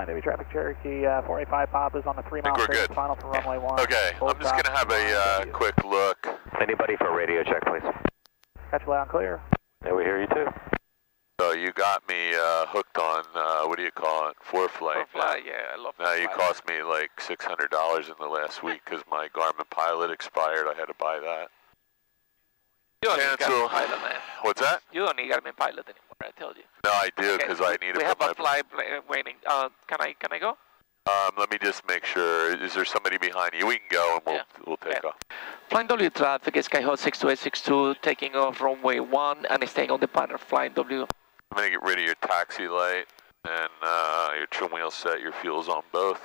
Flying W traffic Cherokee 485 Pop is on the 3 mile straight final for runway 1. Okay, I'm just going to have a quick look. Anybody for radio check, please? Catch you loud and clear. Yeah, we hear you too. So you got me hooked on, what do you call it, ForeFlight. Yeah, I love Now you cost me like $600 in the last week because my Garmin Pilot expired. I had to buy that. You don't need Cancel. Garmin Pilot, man. What's that? You don't need Garmin Pilot anymore, I told you. No, I do because I need to We put have a my... flight waiting. Can I go? Let me just make sure. Is there somebody behind you? We can go and we'll take off. Flying W traffic, Skyhawk 62862, taking off runway 1 and staying on the pattern Flying W. I'm going to get rid of your taxi light and your trim wheel set. Your fuel's on both.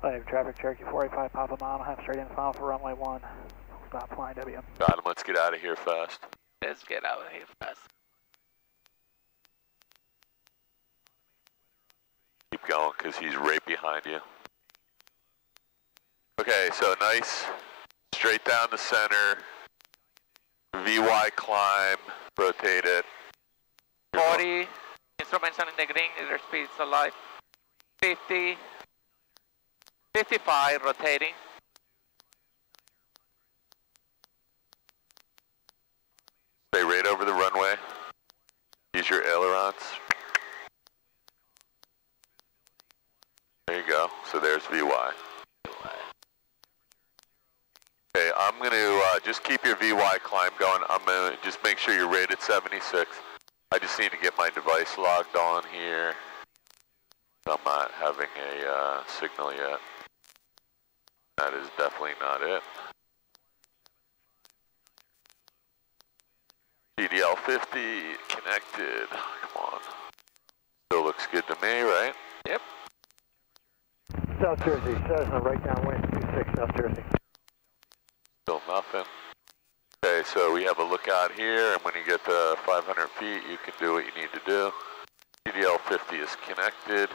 Flying W traffic Cherokee 485 Papa mile, half straight in final for runway 1. Stop Flying W. Got him. Let's get out of here fast. Let's get out of here fast. Keep going because he's right behind you. Okay, so nice, straight down the center, VY climb, rotate it. 40, instruments are in the green, their speed's alive. 50, 55, rotating. Stay right over the runway. Use your ailerons. There you go, so there's VY. Okay, I'm going to just keep your VY climb going. I'm going to just make sure you're rated 76. I just need to get my device logged on here. I'm not having a signal yet. That is definitely not it. CDL 50 connected. Come on. Still looks good to me, right? Yep. South Jersey, Cessna, right downwind, 26 South Jersey. Still nothing. Okay, so we have a lookout here, and when you get to 500 feet, you can do what you need to do. CDL 50 is connected.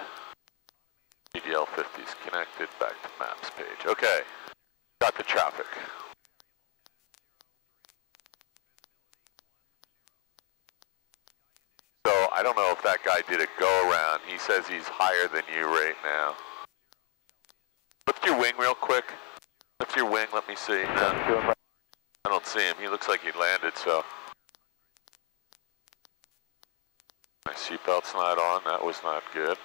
CDL 50 is connected. Back to maps page. Okay, got the traffic. So I don't know if that guy did a go around. He says he's higher than you right now. Lift your wing real quick. Lift your wing, let me see. No. I don't see him. He looks like he landed, so. My seatbelt's not on. That was not good.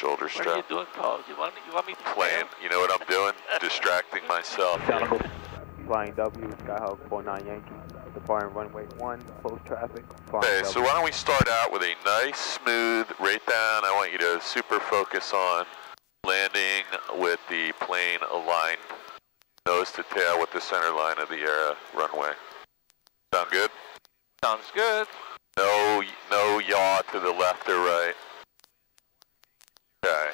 Shoulder strap. What are you doing, Paul? You want me to Playing. You know what I'm doing? Distracting myself. Flying W, Skyhawk 49 Yankee. Departing runway 1, close traffic. Okay, so why don't we start out with a nice, smooth, right down. I want you to super focus on landing with the plane aligned nose to tail with the center line of the runway. Sound good? Sounds good. No yaw to the left or right. Okay.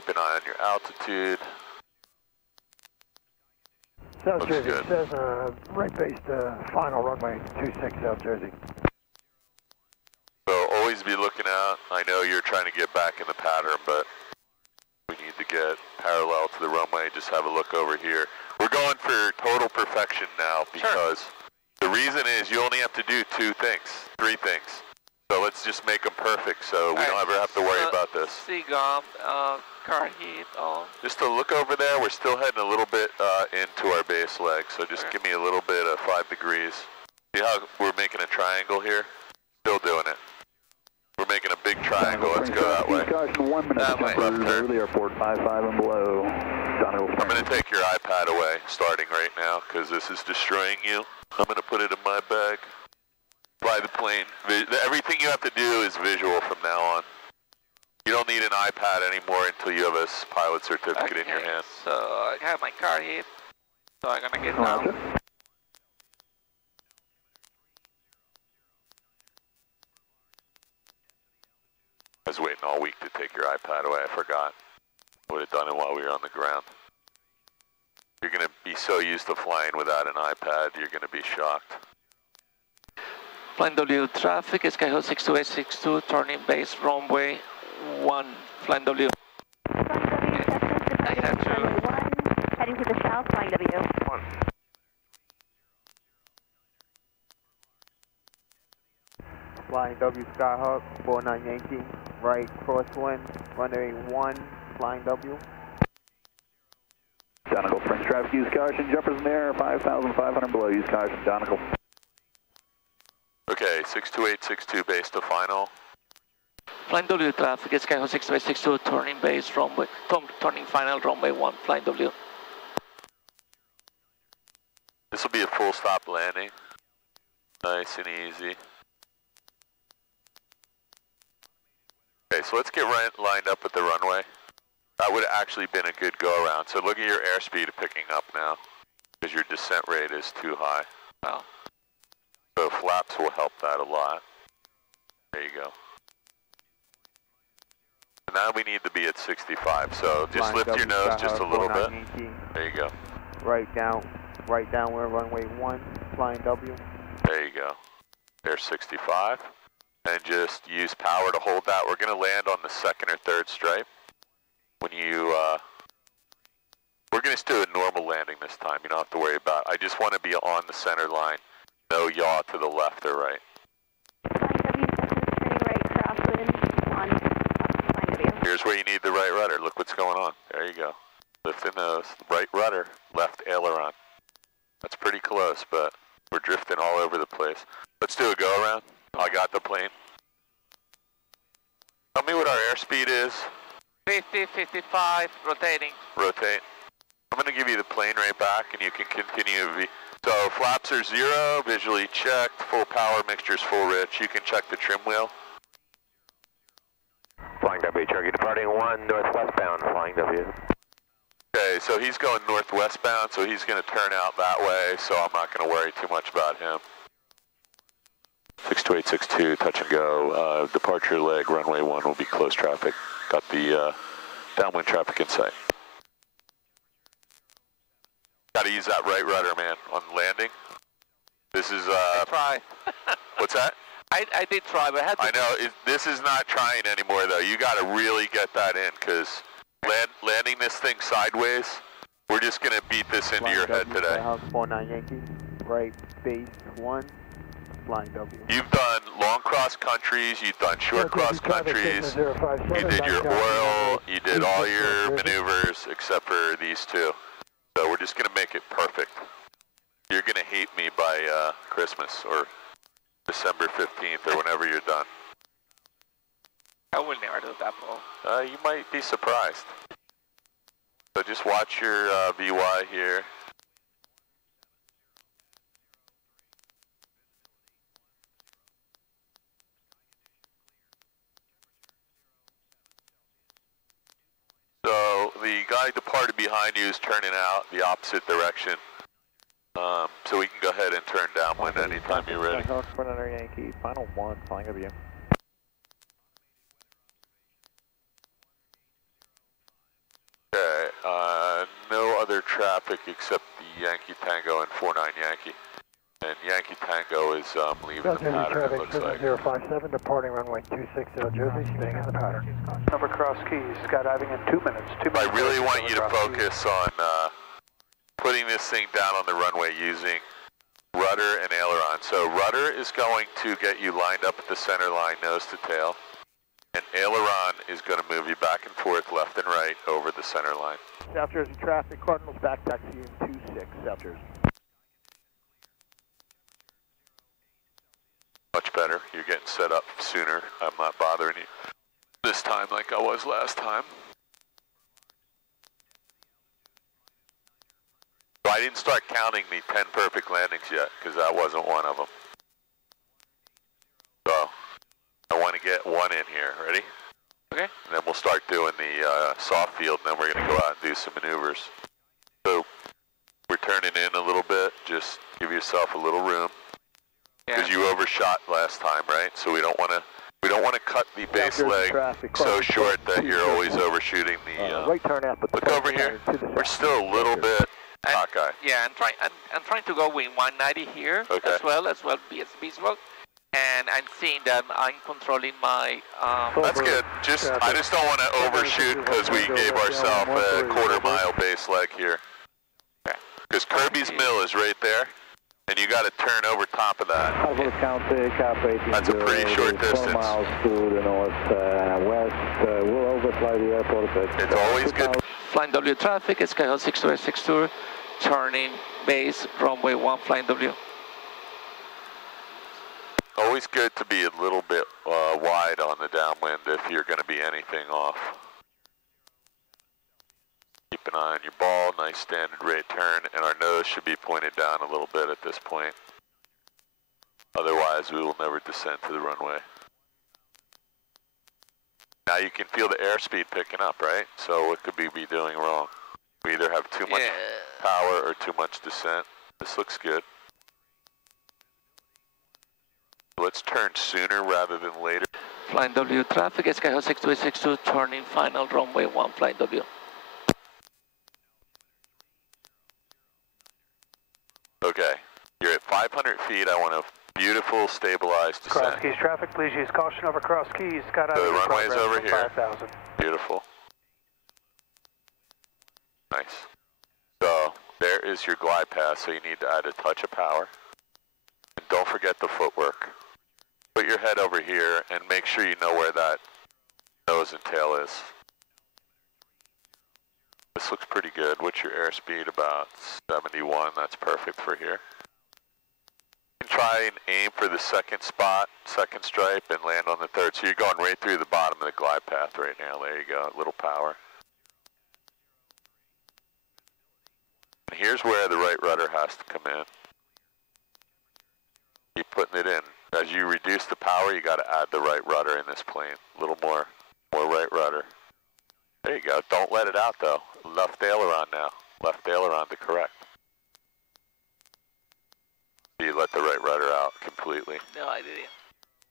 Keep an eye on your altitude. South Looks Jersey, good. Cessna, right base to final runway 26 South Jersey. So always be looking out. I know you're trying to get back in the pattern, but we need to get parallel to the runway. Just have a look over here. We're going for total perfection now because the reason is you only have to do 3 things. So let's just make them perfect so we don't ever have to worry about this. C-gum, car heat, all. Just to look over there, we're still heading a little bit into our base leg, so just give me a little bit of 5 degrees. See how we're making a triangle here? Still doing it. We're making a big triangle. Let's go that way. Caution 1 minute. That way. Left turn. Over the airport, 55 and below. I'm going to take your iPad away, starting right now, because this is destroying you. I'm going to put it in my bag. Fly the plane. Everything you have to do is visual from now on. You don't need an iPad anymore until you have a pilot certificate in your hand. So I have my car heat, so I'm gonna get down. I was waiting all week to take your iPad away. I forgot. Would have done it while we were on the ground. You're going to be so used to flying without an iPad, you're going to be shocked. Flying W traffic, Skyhawk 62862, turning base runway 1, Flying W. I have to. Heading to the south, Flying W. 1. Flying Flying W, Skyhawk, 49 Yankee, right crosswind, runway 1, flying W. Donegal, French traffic, use caution, jumpers in the air, 5,500 below, use caution, Donegal. Okay, 62862 base to final. Flying W traffic, Skyhawk 62862, turning base runway, turning final runway 1, flying W. This will be a full stop landing. Nice and easy. Okay, so let's get lined up with the runway. That would have actually been a good go around. So look at your airspeed picking up now, because your descent rate is too high. Wow. So flaps will help that a lot. There you go. And now we need to be at 65, so just Flying lift W, your nose Skyhawk, just a little bit. 49 Yankee, There you go. right downwind, runway 1, flying W. There you go. There's 65. And just use power to hold that. We're going to land on the second or third stripe. When you, we're going to do a normal landing this time. You don't have to worry about it. I just want to be on the center line. No yaw to the left or right. Flying W, turning right, crosswind, 1, flying W. Here's where you need the right rudder. Look what's going on. There you go. Lift the nose. Right rudder, left aileron. That's pretty close, but we're drifting all over the place. Let's do a go around. I got the plane. Tell me what our airspeed is. 50, 55, rotating. Rotate. I'm going to give you the plane right back and you can continue. So flaps are 0, visually checked, full power, mixtures full rich. You can check the trim wheel. Flying W, Cherokee departing 1, northwestbound, Flying W. Okay, so he's going northwestbound, so he's going to turn out that way, so I'm not going to worry too much about him. 62862, touch and go. Departure leg, runway 1 will be close traffic. Got the downwind traffic in sight. Got to use that right rudder, man, on landing. This is, Try. what's that? I did try, but I had to. I know, this is not trying anymore, though. You got to really get that in, because landing this thing sideways, we're just going to beat this into your head today. Skyhawk, 49 Yankee, right base 1, flying W. You've done long cross countries, you've done short cross countries, you did your oil, you did all your maneuvers except for these two. So we're just going to make it perfect. You're going to hate me by Christmas or December 15th or whenever you're done. I will never do that, bro. You might be surprised. So just watch your VY here. So the guy departed behind you is turning out the opposite direction. So we can go ahead and turn downwind anytime you're ready. Skyhawk, 49 Yankee, final 1, flying W. Okay, no other traffic except the Yankee Tango and 49 Yankee. And Yankee Tango is leaving the pattern, it looks like. 057, departing runway 260 Jersey, staying in the pattern. Number cross keys, skydiving in 2 minutes. 2 minutes. I really want you to focus on putting this thing down on the runway using rudder and aileron. So rudder is going to get you lined up at the center line, nose to tail. And aileron is going to move you back and forth, left and right, over the center line. South Jersey traffic, Cardinals back taxi in 26, South Jersey. Much better. You're getting set up sooner. I'm not bothering you this time like I was last time. So I didn't start counting the 10 perfect landings yet, because that wasn't one of them. So I want to get one in here. Ready? Okay. And then we'll start doing the soft field, and then we're going to go out and do some maneuvers. So we're turning in a little bit. Just give yourself a little room. Because you overshot last time, right? So we don't want to cut the base leg so short that you're always overshooting the. Right turn out, but look over here. We're still a little bit cockeyed. Yeah, I'm trying to go with 190 here as well BSB's road, and I'm seeing that I'm controlling my. That's good. I just don't want to overshoot because we gave ourselves a quarter-mile base leg here. Because Kirby's Mill is right there. And you got to turn over top of that. Harvard County, Cap 18. That's a pretty short distance. 4 miles to the northwest. We'll overfly the airport. It's always good. Flying W traffic, Skyhawk 6262, turning base, runway 1, Flying W. Always good to be a little bit wide on the downwind if you're going to be anything off. Keep an eye on your ball, nice standard rate turn, and our nose should be pointed down a little bit at this point. Otherwise, we will never descend to the runway. Now you can feel the airspeed picking up, right? So what could we be doing wrong? We either have too much power or too much descent. This looks good. Let's turn sooner rather than later. Flying W traffic, Skyhawk 6262, turning final, runway 1, Flying W. Okay, you're at 500 feet. I want a beautiful, stabilized descent. Cross Keys traffic, please use caution over Cross Keys. Skydiving The runway's over here. 5,000. Beautiful. Nice. So there is your glide path, so you need to add a touch of power. And don't forget the footwork. Put your head over here and make sure you know where that nose and tail is. This looks pretty good. What's your airspeed? About 71. That's perfect for here. You can try and aim for the second spot, second stripe, and land on the third. So you're going right through the bottom of the glide path right now. There you go. A little power. And here's where the right rudder has to come in. Keep putting it in. As you reduce the power, you got to add the right rudder in this plane. A little more right rudder. There you go. Don't let it out though. Left aileron now. Left aileron to correct. You let the right rudder out completely. No, I didn't.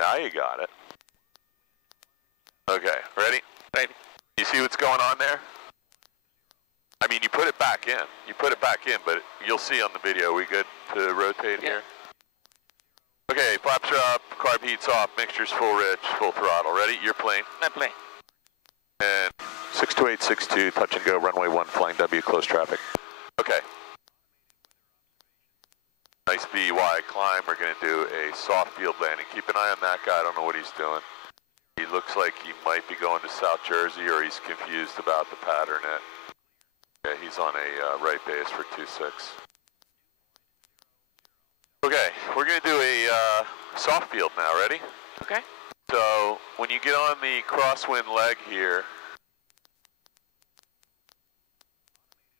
Now you got it. Okay, ready? Ready. You see what's going on there? I mean, you put it back in. You put it back in, but you'll see on the video. We good to rotate here? Okay, flaps are up, carb heat's off, mixture's full rich, full throttle. Ready? Your plane. My plane. And 62862, touch and go, runway 1, Flying W, close traffic. Okay. Nice VY climb. We're going to do a soft field landing. Keep an eye on that guy. I don't know what he's doing. He looks like he might be going to South Jersey, or he's confused about the pattern. Yeah, he's on a right base for 26. Okay, we're going to do a soft field now. Ready? Okay. So when you get on the crosswind leg here,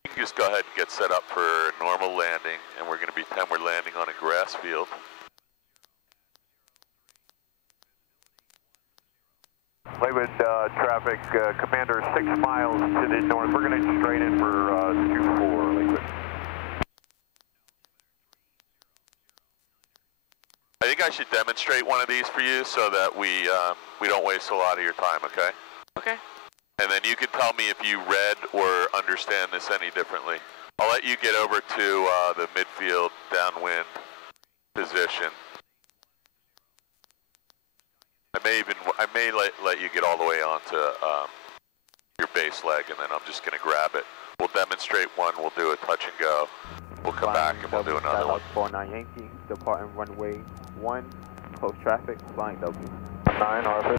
you can just go ahead and get set up for a normal landing, and we're going to pretend we're landing on a grass field. Lakewood traffic, Commander 6 miles to the north. We're going to straight in for 24, Lakewood. I think I should demonstrate one of these for you so that we don't waste a lot of your time, okay? Okay. And then you can tell me if you read or understand this any differently. I'll let you get over to the midfield downwind position. I may let you get all the way onto your base leg, and then I'm just going to grab it. We'll demonstrate one. We'll do a touch and go. We'll come back and we'll do another one. 49 Yankee, departing runway 1, close traffic, Flying W. 9 Arthur.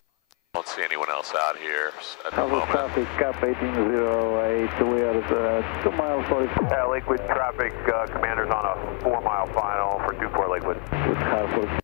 Don't see anyone else out here at the Harvard moment. traffic, Cap 1808. We are at 2 miles 44. Lakewood traffic, Commander's on a 4-mile final for 24 Lakewood. With Harvard.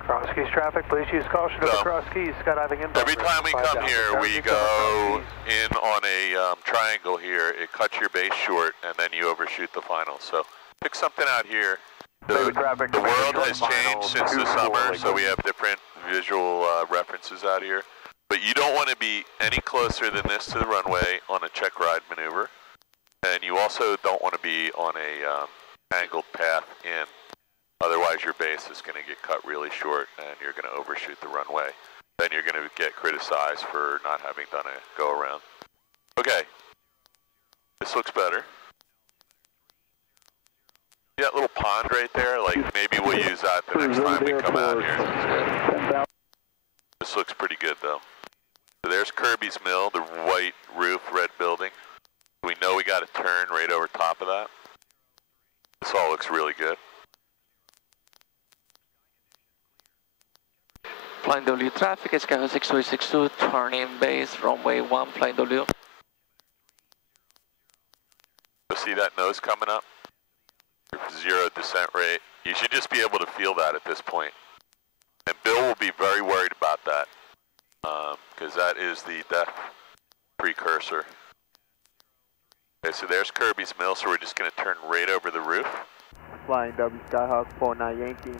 Cross Keys traffic, please use caution over Cross Keys. Skydiving inbound. Every time we come here, we go in on a triangle here. It cuts your base short, and then you overshoot the final. So pick something out here. The world has changed since the summer, so we have different visual references out here. But you don't want to be any closer than this to the runway on a check ride maneuver. And you also don't want to be on a angled path in. Otherwise, your base is going to get cut really short, and you're going to overshoot the runway. Then you're going to get criticized for not having done a go-around. Okay, This looks better. Yeah, that little pond right there, like maybe we'll use that the next time we come out here. This looks pretty good though. So there's Kirby's Mill, the white roof, red building. We know we got to turn right over top of that. This all looks really good. Flying W traffic, Sky 6262, turning base, runway 1, Flying W. See that nose coming up? 0 descent rate. You should just be able to feel that at this point. And Bill will be very worried about that, because that is the death precursor. Okay, so there's Kirby's Mill, so we're just going to turn right over the roof. Flying W, Skyhawk 49 Yankee,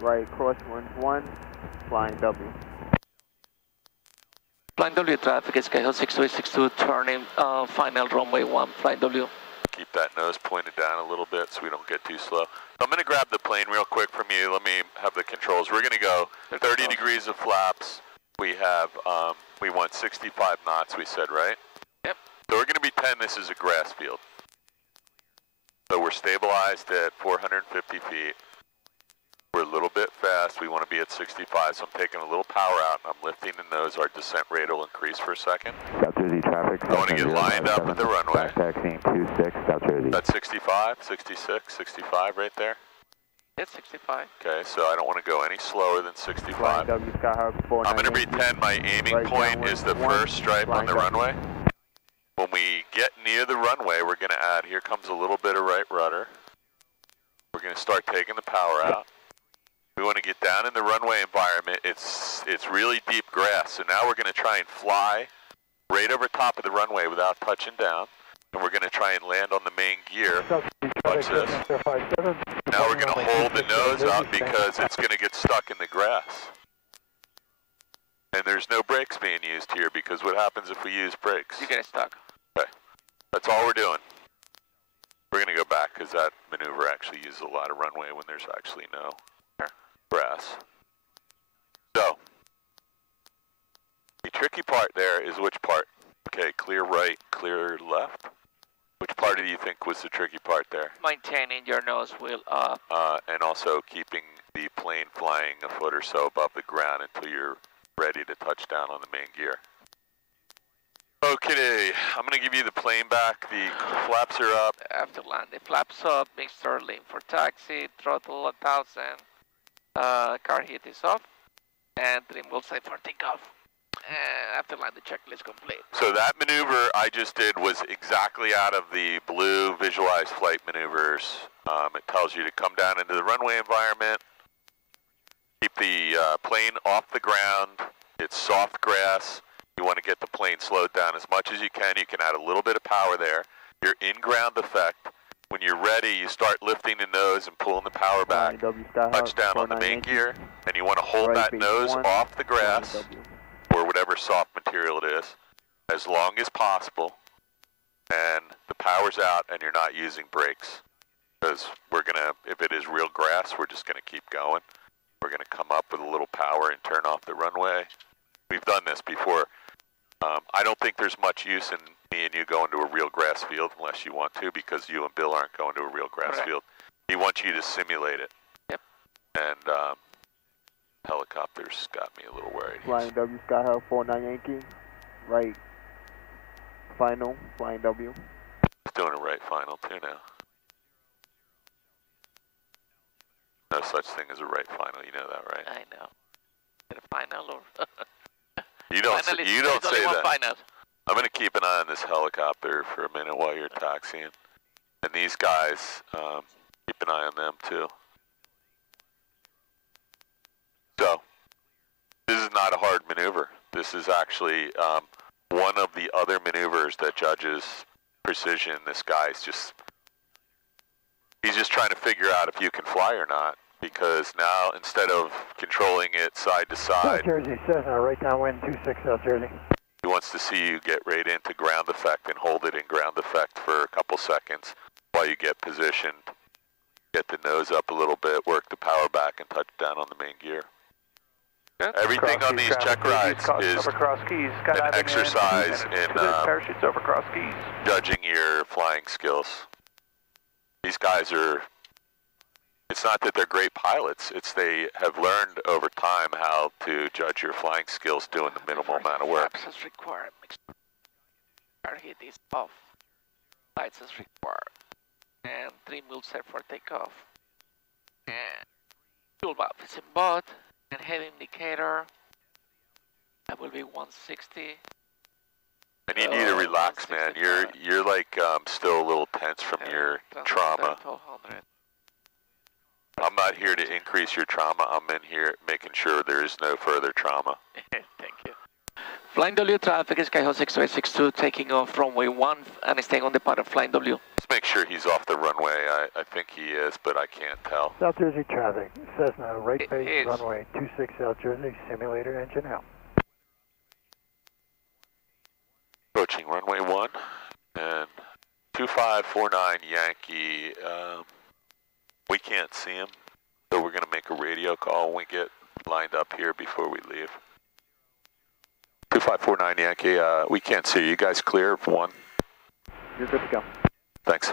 right crosswind 1, Flying W. Flying W traffic, Sky 6262, turning final runway 1, Flying W. Keep that nose pointed down a little bit so we don't get too slow. I'm going to grab the plane real quick from you. Let me have the controls. We're going to go 30 degrees of flaps. We have, we want 65 knots, we said, right? Yep. So we're going to be 10. This is a grass field. So we're stabilized at 450 feet. We're a little bit fast. We want to be at 65, so I'm taking a little power out. I'm lifting the nose. Our descent rate will increase for a second. South Jersey traffic. I want to get lined up at the runway. Taxiing 26, South Jersey. That's 65, 66, 65 right there. It's 65. Okay, so I don't want to go any slower than 65. W, Skyhawk 49 I'm going to pretend my aiming point is the first stripe on the runway. When we get near the runway, we're going to add, here comes a little bit of right rudder. We're going to start taking the power out. We want to get down in the runway environment. It's really deep grass, so now we're going to try and fly right over top of the runway without touching down. And we're going to try and land on the main gear. Watch this. Now we're going to hold the nose out because it's going to get stuck in the grass. And there's no brakes being used here because what happens if we use brakes? You get stuck. Okay, that's all we're doing. We're going to go back because that maneuver actually uses a lot of runway when there's actually no grass. So, the tricky part there is which part? Okay, clear right, clear left. Which part do you think was the tricky part there? Maintaining your nose wheel up. And also keeping the plane flying a foot or so above the ground until you're ready to touch down on the main gear. Okay, I'm going to give you the plane back. The flaps are up. After landing, flaps up, mixture lean for taxi, throttle 1000. Car heat is off, and trim will set for takeoff. And after landing, checklist complete. So that maneuver I just did was exactly out of the blue visualized flight maneuvers. It tells you to come down into the runway environment, keep the plane off the ground. It's soft grass. You want to get the plane slowed down as much as you can. You can add a little bit of power there. You're in ground effect. When you're ready, you start lifting the nose and pulling the power back. Touch down on the main gear, and you want to hold that nose off the grass or whatever soft material it is as long as possible. And the power's out, and you're not using brakes because we're gonna, if it is real grass, we're just gonna keep going. We're gonna come up with a little power and turn off the runway. We've done this before. I don't think there's much use in me and you going to a real grass field unless you want to, because you and Bill aren't going to a real grass field. He wants you to simulate it. Yep. And helicopters got me a little worried. Flying W, Skyhawk 49 Yankee, right final, Flying W. He's doing a right final too now. No such thing as a right final, you know that, right? I know. Is it a final or? You don't say that. Final. I'm going to keep an eye on this helicopter for a minute while you're taxiing. And these guys, keep an eye on them too. So, this is not a hard maneuver. This is actually one of the other maneuvers that judges precision. This guy's he's just trying to figure out if you can fly or not. Because now, instead of controlling it side to side, South Jersey, Cessna, right downwind 26 South Jersey. He wants to see you get right into ground effect and hold it in ground effect for a couple seconds while you get positioned, get the nose up a little bit, work the power back, and touch down on the main gear. Good. Everything on these check rides is over cross keys. an exercise in parachutes over cross keys. judging your flying skills. These guys are, it's not that they're great pilots, it's they have learned over time how to judge your flying skills doing the minimal amount of work. Flaps as required. Car heat is off. Lights as required. And trim wheels set for takeoff. And fuel valve is in both. And head indicator. That will be 160. I need you to relax, man. You're like still a little tense from your trauma. 1200. I'm not here to increase your trauma. I'm in here making sure there is no further trauma. Thank you. Flying W traffic, Skyhawk 6862 taking off runway 1 and staying on the pattern. Flying W. Let's make sure he's off the runway. I think he is, but I can't tell. South Jersey traffic. Cessna, right base, runway 26 South Jersey, simulator engine out. Approaching runway 1 and 2549 Yankee. We can't see him, so we're going to make a radio call when we get lined up here before we leave. 2549 Yankee, we can't see you. You guys clear for 1? You're good to go. Thanks.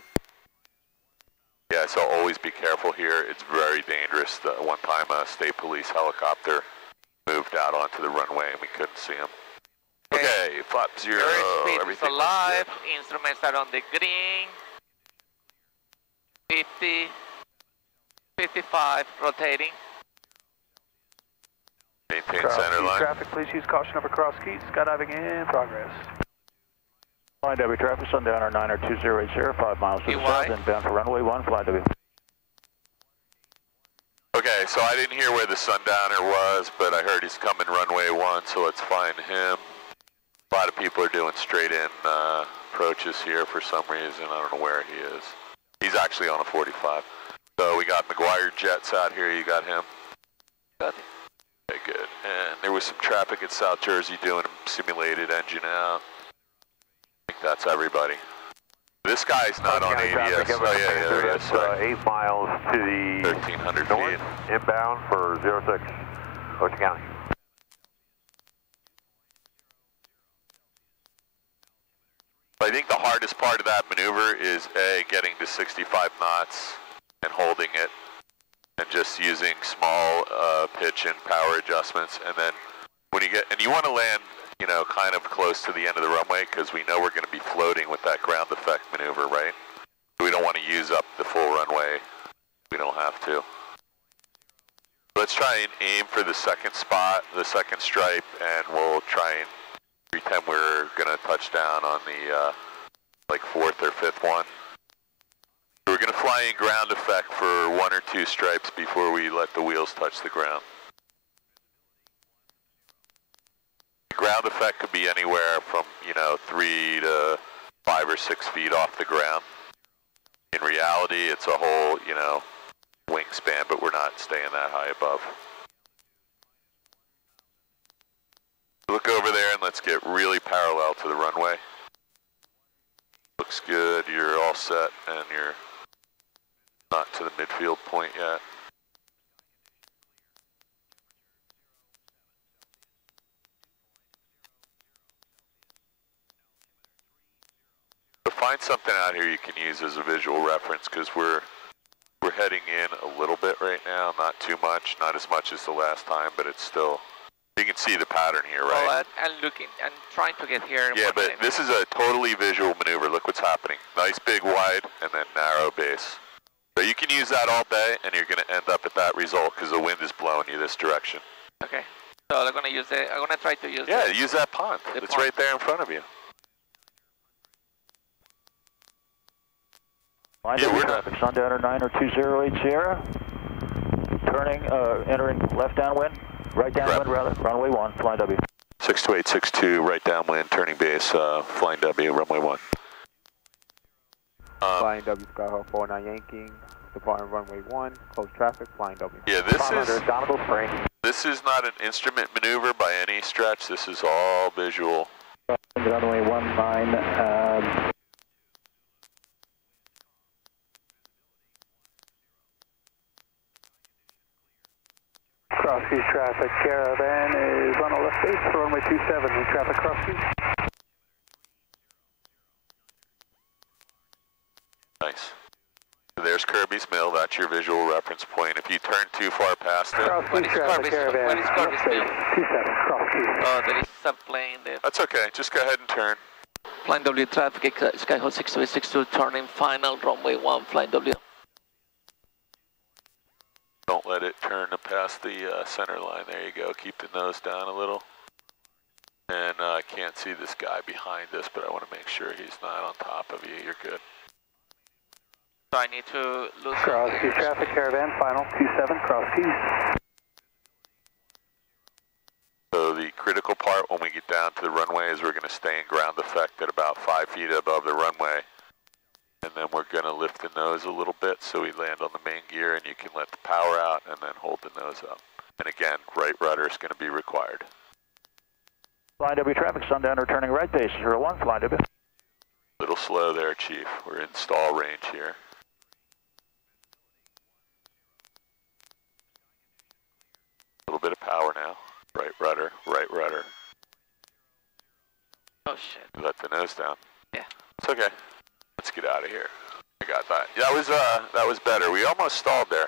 Yeah, so always be careful here. It's very dangerous. One time a state police helicopter moved out onto the runway and we couldn't see him. Okay, flap 0, everything alive. Instruments are on the green. 50, 55, rotating. Maintain center line. Traffic, please use caution over cross keys. Skydiving in progress. Flying W traffic, Sundowner 92080, 5 miles to the south, inbound for runway 1, Flying W. Okay, so I didn't hear where the Sundowner was, but I heard he's coming runway 1, so let's find him. A lot of people are doing straight-in approaches here for some reason. I don't know where he is. He's actually on a 45. So we got McGuire Jets out here. You got him? Got him. Okay, good. And there was some traffic in South Jersey doing a simulated engine out. I think that's everybody. This guy's not on ADS. Oh, yeah, that's 8 miles to the 1,300 north, feet. inbound for 06, Ocean County. I think the hardest part of that maneuver is A, getting to 65 knots and holding it, and just using small pitch and power adjustments. And then when you get, and you want to land, you know, kind of close to the end of the runway because we know we're going to be floating with that ground effect maneuver, right? We don't want to use up the full runway. We don't have to. Let's try and aim for the second spot, the second stripe, and we'll try and pretend we're going to touch down on the like 4th or 5th one. We're going to fly in ground effect for 1 or 2 stripes before we let the wheels touch the ground. Ground effect could be anywhere from, you know, 3 to 5 or 6 feet off the ground. In reality, it's a whole, you know, wingspan, but we're not staying that high above. Look over there and let's get really parallel to the runway. Looks good, you're all set and you're not to the midfield point yet. So find something out here you can use as a visual reference because we're heading in a little bit right now, not too much, not as much as the last time, but it's still, you can see the pattern here, right? Well, and looking, and trying to get here. Yeah, but this is a totally visual maneuver. Look what's happening. Nice big wide and then narrow base. So you can use that all day and you're going to end up at that result because the wind is blowing you this direction. Okay. So I'm going to use I'm going to try to use use that pond. It's right there in front of you. We're traffic, Sundowner 92080, turning, entering left downwind, right downwind rather, runway 1, Flying W. 62862, right downwind, turning base, Flying W, runway 1. Flying W, Skyhawk 49 Yankee, departing runway 1, close traffic, Flying W. Yeah, this is not an instrument maneuver by any stretch, this is all visual. Runway 19, Cross Keys traffic, Caravan is on a left base for runway 27, traffic Cross Keys. Nice. There's Kirby's Mill, that's your visual reference point. If you turn too far past it... Cross Keys traffic, Caravan. What is Kirby's Mill? 27, Cross Keys. Oh, there is a plane there. That's okay, just go ahead and turn. Flying W traffic, Skyhawk 6262, turning final, runway 1, Flying W. Don't let it turn past the center line. There you go. Keep the nose down a little. And I can't see this guy behind us, but I want to make sure he's not on top of you. You're good. So I need to lose... Cross Keys traffic, Caravan, final, 27, Cross Keys. So the critical part when we get down to the runway is we're going to stay in ground effect at about 5 feet above the runway. And then we're going to lift the nose a little bit so we land on the main gear and you can let the power out and then hold the nose up. And again, right rudder is going to be required. Flying W traffic, sundown returning right base, 01, Flying W. A little slow there, Chief. We're in stall range here. A little bit of power now. Right rudder, right rudder. Oh shit. Let the nose down. Yeah. It's okay. Let's get out of here. I got that. Yeah, that was better. We almost stalled there.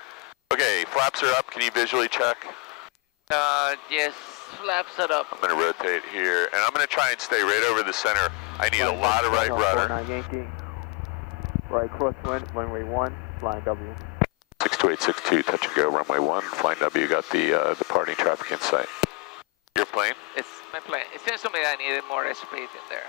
Okay, flaps are up. Can you visually check? Yes, flaps are up. I'm going to rotate here, and I'm going to try and stay right over the center. I need a lot of right rudder. 49 Yankee. Right crosswind, runway 1, Flying W. 62862, touch and go, runway 1, Flying W, got the departing traffic in sight. Your plane? It's my plane. It seems to me I needed more speed in there.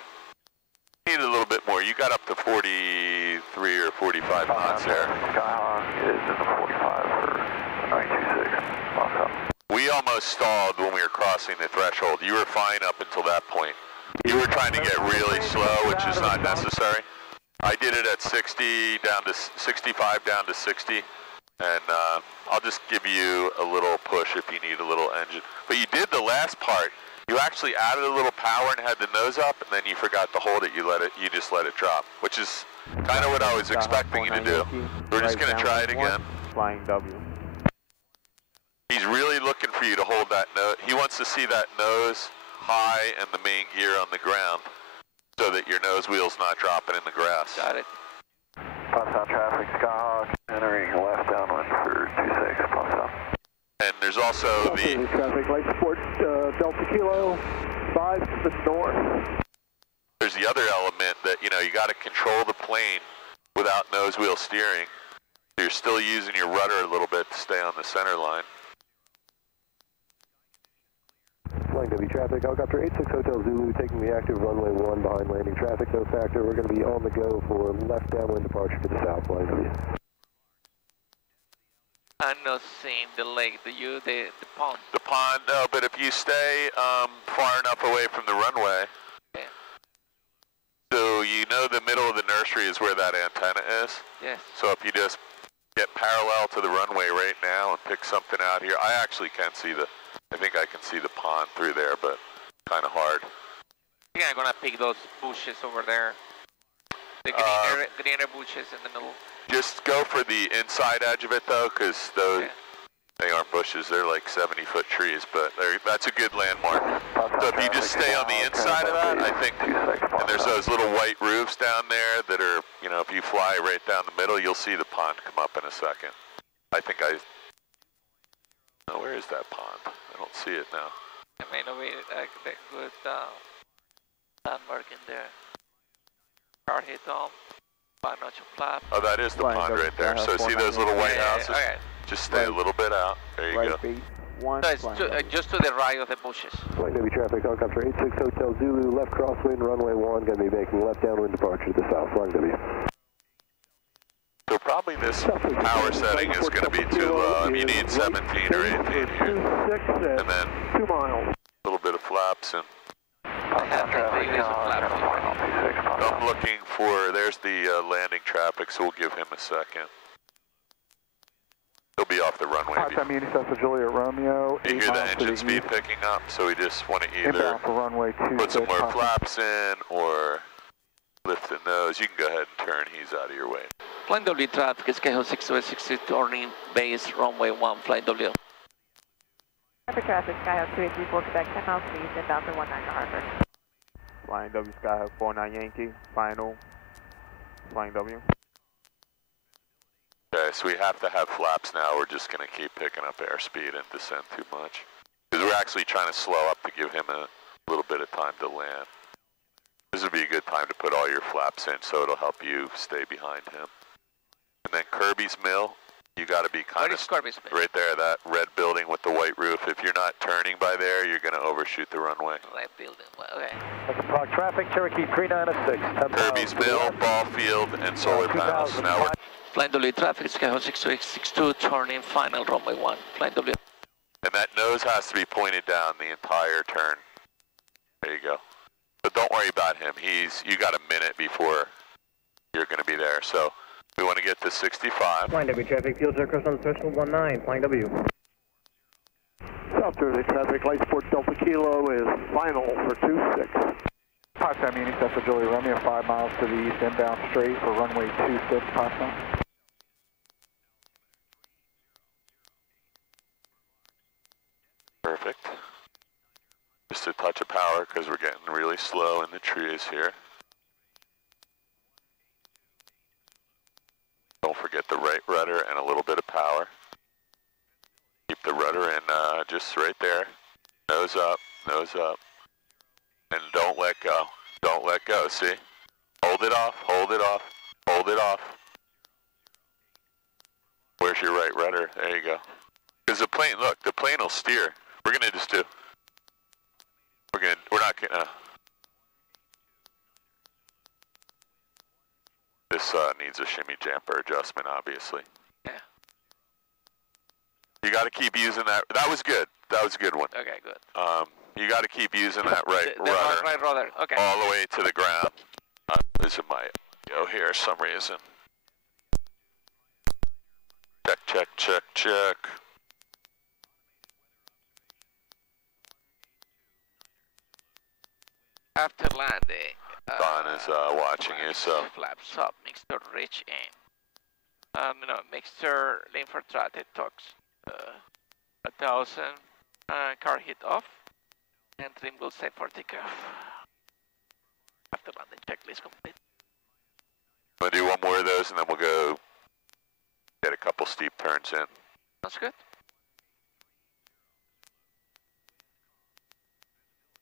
Need a little bit more. You got up to 43 or 45 knots there. Skyhawk is in the 45 for 926. Lock up. We almost stalled when we were crossing the threshold. You were fine up until that point. You were trying to get really slow, which is not necessary. I did it at 60 down to 65 down to 60, and I'll just give you a little push if you need a little engine. But you did the last part. You actually added a little power and had the nose up, and then you forgot to hold it. You just let it drop, which is kind of what I was expecting you to do. We're just going to try it again. Flying W. He's really looking for you to hold that nose. He wants to see that nose high and the main gear on the ground so that your nose wheel's not dropping in the grass. Got it. Pops out traffic, Skyhawk, entering left downwind for 26, pops out. And there's also the... Traffic, light sport, Delta Kilo, 5 to the north. There's the other element that, you got to control the plane without nose wheel steering. You're still using your rudder a little bit to stay on the center line. Flying W traffic, helicopter 86 Hotel Zulu, taking the active runway 1 behind landing traffic, no factor. We're going to be on the go for left downwind departure to the south, Flying W. I'm not seeing the lake, the pond. The pond, no, but if you stay far enough away from the runway, yeah. So you know the middle of the nursery is where that antenna is? Yes. So if you just get parallel to the runway right now and pick something out here, I actually can see I think I can see the pond through there, but kind of hard. I think I'm going to pick those bushes over there. The greener bushes in the middle. Just go for the inside edge of it though, because they aren't bushes, they're like 70-foot trees, but that's a good landmark. So if you just stay on the inside of that, I think, and there's those little white roofs down there that are, if you fly right down the middle, you'll see the pond come up in a second. I think where is that pond? I don't see it now. I may not be a good landmark in there. Car hit on. Flap. Oh, that is the pond right there. So see those little white houses? Okay. Just stay a little bit out. There you go. So it's just to the right of the bushes. Flying W traffic, helicopter 86 Hotel Zulu, left crosswind, runway 1, going to be making left downwind departure to the south, Flying W. So probably this power setting is going to be too low. You need 17 or 18 here. And then 2 miles. A little bit of flaps and... I'm I'm looking for, there's the landing traffic, so we'll give him a second. He'll be off the runway. Part-time Unicellular Juliet Romeo. You hear the engine speed picking up, so we just want to either runway 2, put some more flaps in or lift the nose. You can go ahead and turn, he's out of your way. Flying W traffic, Skyhawk 6262, turning base, runway 1, Flying W. For traffic, Skyhawk 2834 Quebec, 10 miles to the east, inbound for 19 Harvard. Flying W, Skyhawk 49 Yankee, final. Flying W. Okay, so we have to have flaps now. We're just going to keep picking up airspeed and descend too much. Because we're actually trying to slow up to give him a little bit of time to land. This would be a good time to put all your flaps in, so it'll help you stay behind him. And then Kirby's Mill, you got to be kind of right there, that red building with the white roof. If you're not turning by there, you're going to overshoot the runway. Right building, okay. Park traffic, Cherokee 3906. Kirby's Mill, ball field, and solar panels. Now we're Flying W traffic, Skyhawk 62862, turning final runway 1. Flying W. and that nose has to be pointed down the entire turn. There you go. But don't worry about him. You got a minute before you're going to be there. So we want to get to 65. Flying W traffic, fuel circles on the threshold 19, Flying W. South Jersey traffic, light sport Delta Kilo is final for 26. 5 Munich, Delta Julie Romeo, 5 miles to the east, inbound straight for runway 26, Pasta. Perfect. Just a touch of power because we're getting really slow in the trees here. Don't forget the right rudder and a little bit of power. Keep the rudder in just right there. Nose up, and don't let go. Don't let go, see? Hold it off, hold it off, hold it off. Where's your right rudder? There you go. Because the plane, look, the plane will steer. We're gonna just do, we're not gonna, this needs a shimmy jumper adjustment, obviously. Yeah. You gotta keep using that, that was good. That was a good one. Okay, good. You got to keep using that right rudder, right rudder, okay. all the way to the ground. This is my go here some reason. Check, check, check, check. After landing, Don is watching you, so. Flaps up, mixture reach in. Mixture lane for traffic talks 1,000, car hit off, and trim will set for takeoff. After landing, checklist complete. I'm gonna do one more of those and then we'll go get a couple steep turns in. Sounds good.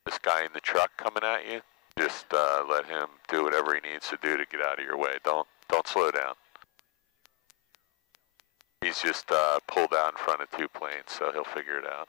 This guy in the truck coming at you, just let him do whatever he needs to do to get out of your way. Don't slow down. He's just pulled out in front of 2 planes, so he'll figure it out.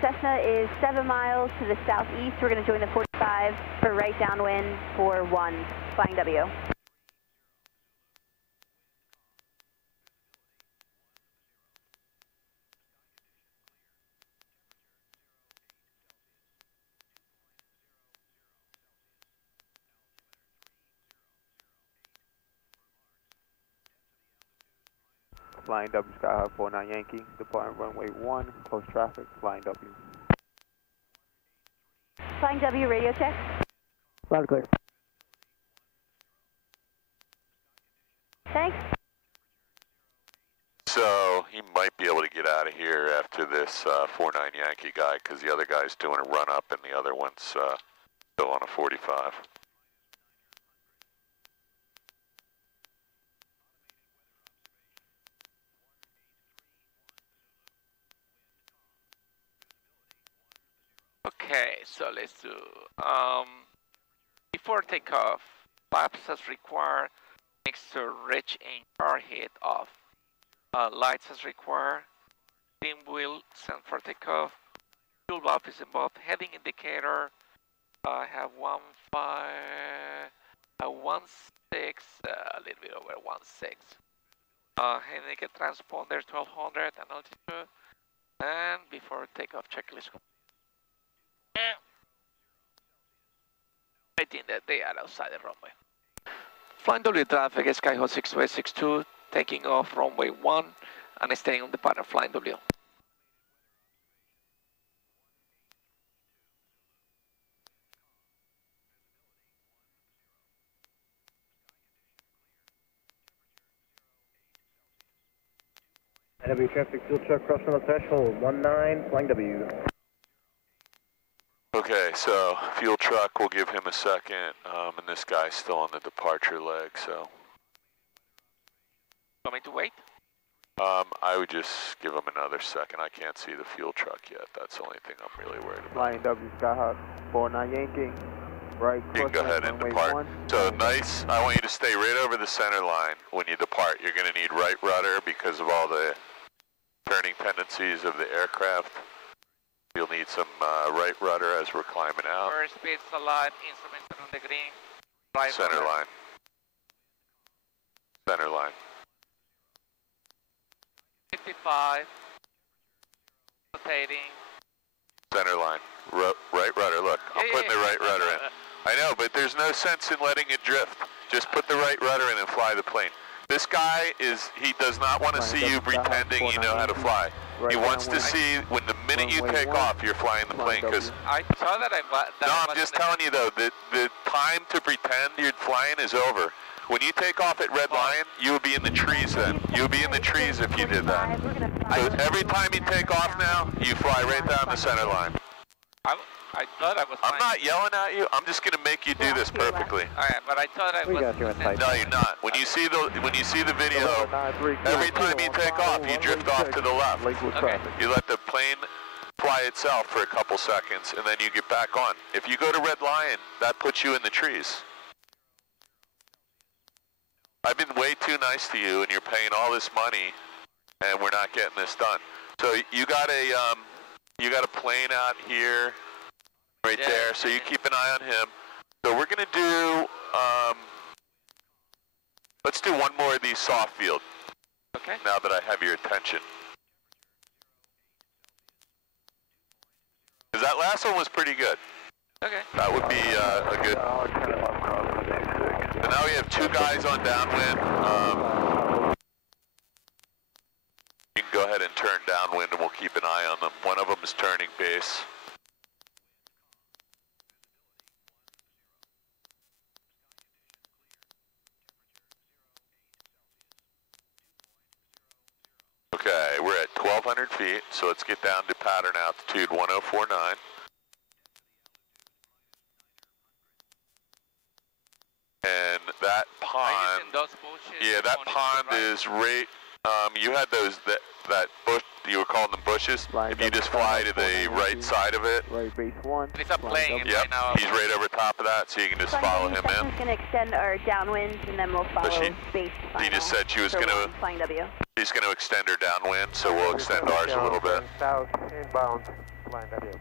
Cessna is 7 miles to the southeast. We're going to join the 45 for right downwind for 1, Flying W. Flying W, Skyhawk 49 Yankee, departing runway 1, close traffic, Flying W. Flying W, radio check. Loud and clear. Thanks. So he might be able to get out of here after this 49 Yankee guy because the other guy's doing a run up and the other one's still on a 45. Okay, so let's do, before takeoff, flaps as required, mixture rich in car hit off. Lights as required, steam wheel sent for takeoff, fuel valve is involved, heading indicator, I have 1.6, a little bit over 1.6. Heading transponder 1200 and altitude, and before takeoff checklist. think that they are outside the runway. Flying W traffic, Skyhawk 6262, taking off runway 1 and staying on the pattern Flying W. W traffic, fuel truck crossing the threshold, 19, flying W. Okay, so fuel truck, we'll give him a second, and this guy's still on the departure leg, so. Want me to wait? I would just give him another second. I can't see the fuel truck yet. That's the only thing I'm really worried about. Flying W Skyhawk 49 Yankee. Right. You can go ahead and depart. So nice, I want you to stay right over the center line when you depart. You're going to need right rudder because of all the turning tendencies of the aircraft. You'll need some right rudder as we're climbing out. First speed's alive, instruments are on the green. Right Center rudder. line. Center line. 55. Rotating. Center line. Right rudder, look. I'm putting the right rudder in. I know, but there's no sense in letting it drift. Just put the right rudder in and fly the plane. This guy he does not want to see you pretending you know how to fly. He wants to see when the minute you take off, you're flying the plane. Because I saw that no, I'm just telling you though, the time to pretend you're flying is over. When you take off at Red Lion, you would be in the trees then. You would be in the trees if you did that. So every time you take off now, you fly right down the center line. I thought I was. I'm not yelling at you. I'm just gonna make you do this perfectly. Alright, but I thought I was. No, you're not. When you see the video, every time you take off, you drift off to the left. Okay. You let the plane fly itself for a couple seconds, and then you get back on. If you go to Red Lion, that puts you in the trees. I've been way too nice to you, and you're paying all this money, and we're not getting this done. So you got a plane out here. Right there, so you keep an eye on him. So we're gonna do, let's do one more of these soft field. Okay. Now that I have your attention. Because that last one was pretty good. Okay. That would be a good. So now we have two guys on downwind. You can go ahead and turn downwind and we'll keep an eye on them. One of them is turning base. Okay, we're at 1,200 feet, so let's get down to pattern altitude 1049. And that pond, that pond is right, you had those, that bush, you were calling them bushes. If you just fly to the right side of it. Right base 1. There's a plane yep, right now. he's right over top of that, so you can just follow him in. We're going to extend our downwind, and then we'll follow base final. He just said she was going to, Flying W. she's going to extend her downwind, so we'll extend ours a little bit. South, inbound, Flying W.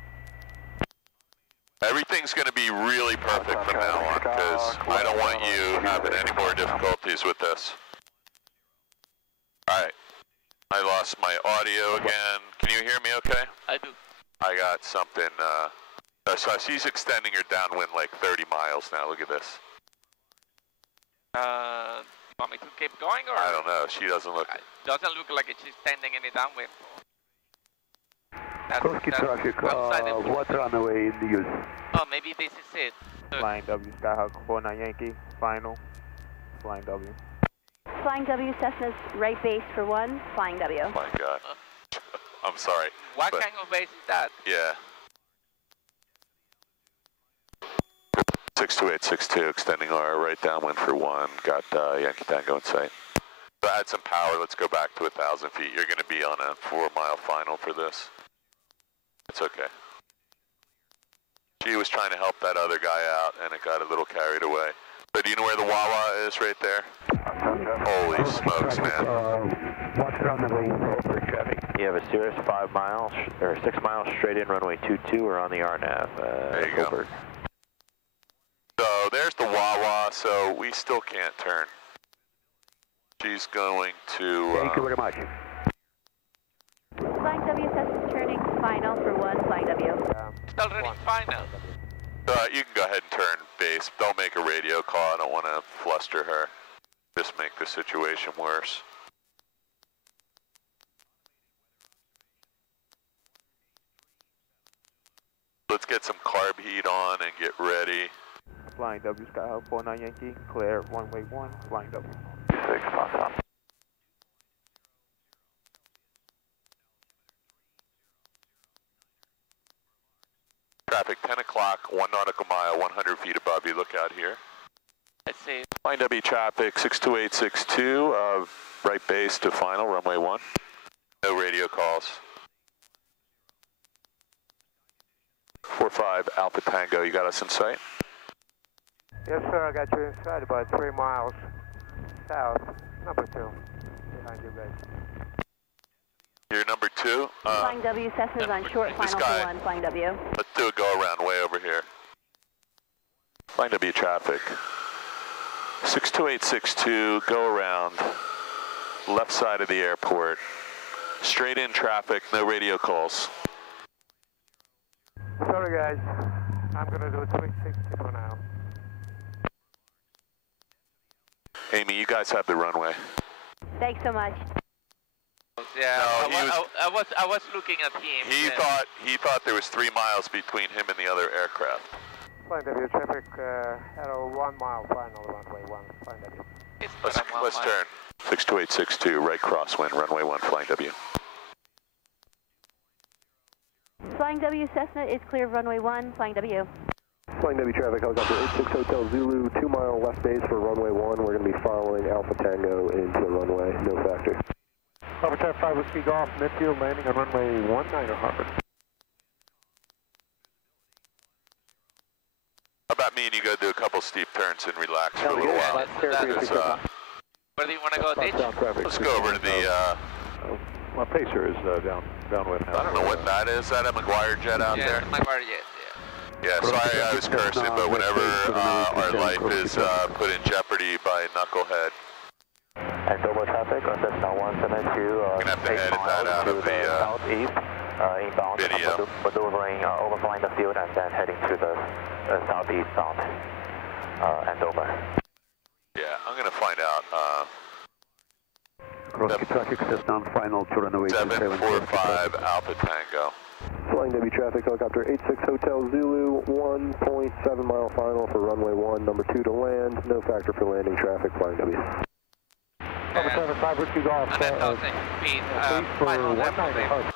Everything's going to be really perfect from now on, because I don't want you having any more difficulties with this. All right. I lost my audio again. Can you hear me okay? I do. I got something, so she's extending her downwind like 30 miles now. Look at this. Want me to keep going or? I don't know. She doesn't look. Doesn't look like she's standing any downwind. Koski traffic, what's on the way in the use? Oh, maybe this is it. Flying W Skyhawk 49 Yankee. Final. Flying W. Flying W, Cessna's right base for 1, Flying W. Oh my God. I'm sorry. What kind of base is that? Yeah. 62862, extending our right downwind for 1. Got Yankee Tango in sight. So add some power. Let's go back to 1,000 feet. You're going to be on a 4-mile final for this. It's okay. She was trying to help that other guy out, and it got a little carried away. So do you know where the Wawa is right there? Holy smokes, man. What's on the way for traffic? You have a Cirrus 5 miles, or 6 miles straight in runway 22 or on the RNAV. There you go. So there's the Wawa, so we still can't turn. She's going to... Thank you very much. Flying W, Cessna's turning final for 1, Flying W. Still running final. You can go ahead and turn base. Don't make a radio call. I don't want to fluster her. Just make the situation worse. Let's get some carb heat on and get ready. Flying W, Skyhawk 49 Yankee, clear runway 1, flying W. 6, Foxtrot. Traffic 10 o'clock, 1 nautical mile, 100 feet above you. Look out here. I see. Flying W traffic 62862, right base to final, runway 1. No radio calls. 45 Alpha Tango, you got us in sight? Yes, sir, I got you inside about 3 miles south, number 2, behind you guys. You're number 2? Flying W, Cessna's on short, final for 1, flying W. Let's do a go around way over here. Flying W traffic 62862, go around, left side of the airport, straight in traffic, no radio calls. Sorry guys, I'm gonna do 360 for now. Amy, you guys have the runway. Thanks so much. Yeah, No, I was looking at him. He thought there was 3 miles between him and the other aircraft. Flying W traffic, arrow 1 mile, final runway 1, flying W. Let's turn. 62862, right crosswind, runway 1, flying W. Flying W, Cessna is clear of runway 1, flying W. Flying W traffic, helicopter 86 Hotel Zulu, 2 mile left base for runway 1. We're going to be following Alpha Tango into the runway, no factor. Alpha 5 Whiskey Golf, midfield landing on runway 19 Harvard. How about me and you go do a couple steep turns and relax for a little while? Where do you want to go, Ditch? Let's go over to the, My pacer is downwind now. I don't know what that is. Is that a McGuire jet out there? Yeah, McGuire jet, Yeah, sorry I was cursing, but whenever our life is put in jeopardy by a knucklehead, And double traffic on Cessna 172, you're gonna have to edit that out of the southeast, inbound, video. maneuvering, overflying the field and then heading to the southeast bound, and over. Yeah, I'm gonna find out. Cross traffic, Cessna final to runway 745 Alpha Tango. Flying W traffic, helicopter 86 Hotel Zulu, 1.7 mile final for runway 1, number 2 to land, no factor for landing traffic, flying W. Alpha 5 Whiskey Golf, And 1,000 feet, 500 of them.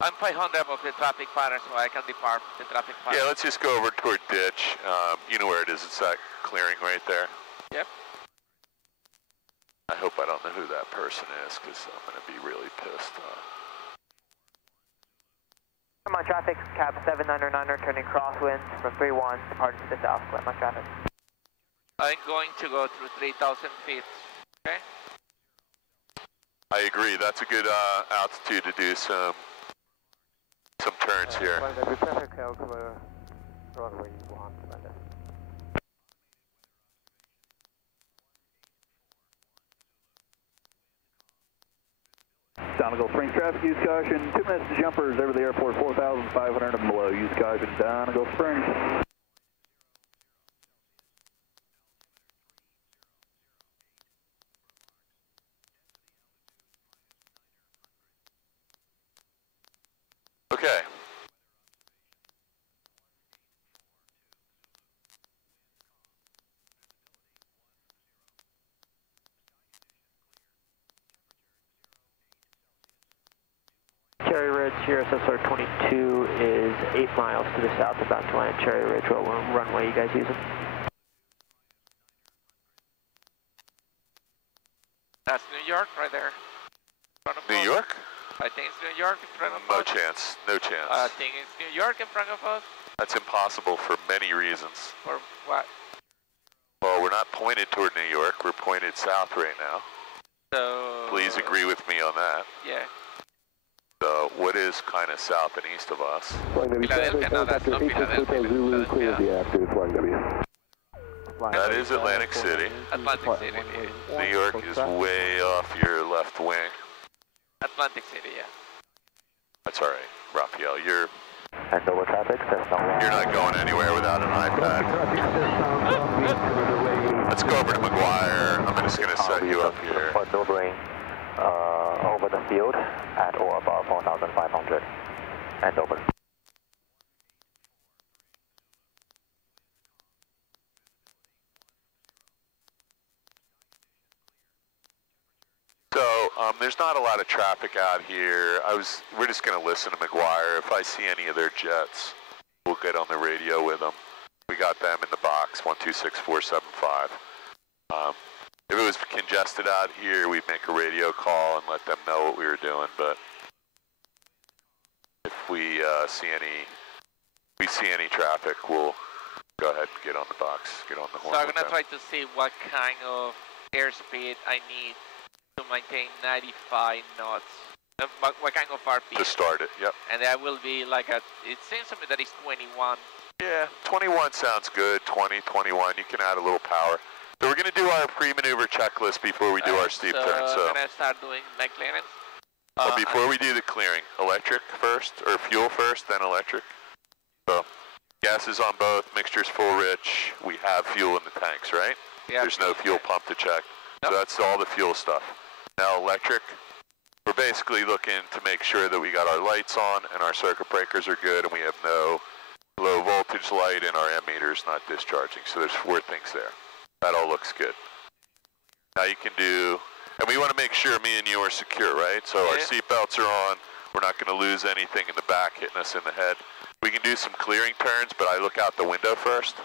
I'm 500 of the traffic pattern, so I can depart the traffic pattern. Yeah, let's just go over toward ditch. You know where it is. It's that clearing right there. Yep. I hope I don't know who that person is, because I'm going to be really pissed off. Come on, traffic, cab 799er, turning crosswinds from 31, departing to the south. Come on, traffic. I'm going to go through 3,000 feet, okay? I agree. That's a good altitude to do some turns here. Flying W traffic, clear runway 1, flying W. Donegal Springs traffic, use caution. 2 minutes to jumpers over the airport, 4,500 and below. Use caution, Donegal Springs. Okay. Cherry Ridge, Sierra Sessler 22 is 8 miles to the south, about to land Cherry Ridge. What runway you guys using? That's New York right there. In front of New us. York? I think it's New York in front of No us. chance. No chance. I think it's New York in front of us. That's impossible for many reasons. For what? Well, we're not pointed toward New York. We're pointed south right now. So... Please agree with me on that. Yeah. So, what is kind of south and east of us? Flying W traffic, Philadelphia, no, that's helicopter not 86 Hotel Philadelphia, Zulu, that's clear the active, flying W. That is Atlantic City. Atlantic City. New York is way off your left wing. Atlantic City, yeah. That's all right, Rafael. You're Andover traffic, Cessna 1. You're not going anywhere without an iPad. Let's go over to McGuire. I'm just going to set you up here. Maneuvering over the field at or above 4,500. Andover. So there's not a lot of traffic out here. We're just going to listen to McGuire. If I see any of their jets, we'll get on the radio with them. We got them in the box, 126475. If it was congested out here, we'd make a radio call and let them know what we were doing. But if we see any traffic, we'll go ahead and get on the box, get on the horn. So I'm gonna try to see what kind of airspeed I need to maintain 95 knots. What kind of RP? To start it, yep. And that will be like it seems to me that it's 21. Yeah, 21 sounds good, 20, 21, you can add a little power. So we're going to do our pre-maneuver checklist before we do our steep turn. So I'm going to start doing my clearance. But before we do the clearing, electric first, or fuel first, then electric. So gas is on both, mixture's full rich, we have fuel in the tanks, right? Yeah. There's no fuel pump to check. Nope. So that's all the fuel stuff. Now electric, we're basically looking to make sure that we got our lights on and our circuit breakers are good and we have no low voltage light and our ammeter's not discharging. So there's 4 things there. That all looks good. Now you can do, and we want to make sure me and you are secure, right? So our seat belts are on. We're not going to lose anything in the back hitting us in the head. We can do some clearing turns, but I look out the window first.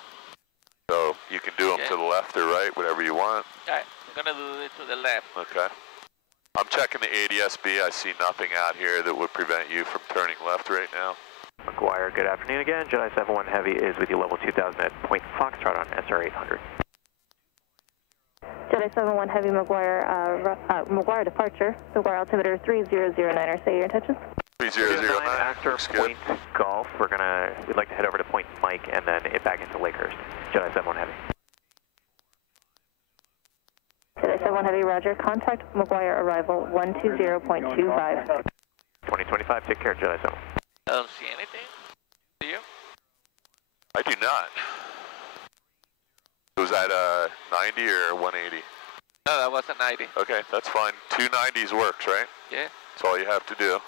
So you can do them to the left or right, whatever you want. Okay, I'm going to do it to the left. Okay. I'm checking the ADS-B. I see nothing out here that would prevent you from turning left right now. McGuire, good afternoon again. Jedi 71 Heavy is with you level 2000 at Point Foxtrot on SR 800. Jedi 71 Heavy McGuire departure. McGuire altimeter 3009. Say your intentions. 3009. After Point Golf, we'd like to head over to Point Mike and then back into Lakehurst. Jedi 71 Heavy. Jedi 71 Heavy, roger. Contact McGuire arrival 120.25. 2025, take care, Jedi 7. I don't see anything. Do you? I do not. Was that 90 or 180? No, that was a 90. Okay, that's fine. 290s works, right? Yeah. That's all you have to do.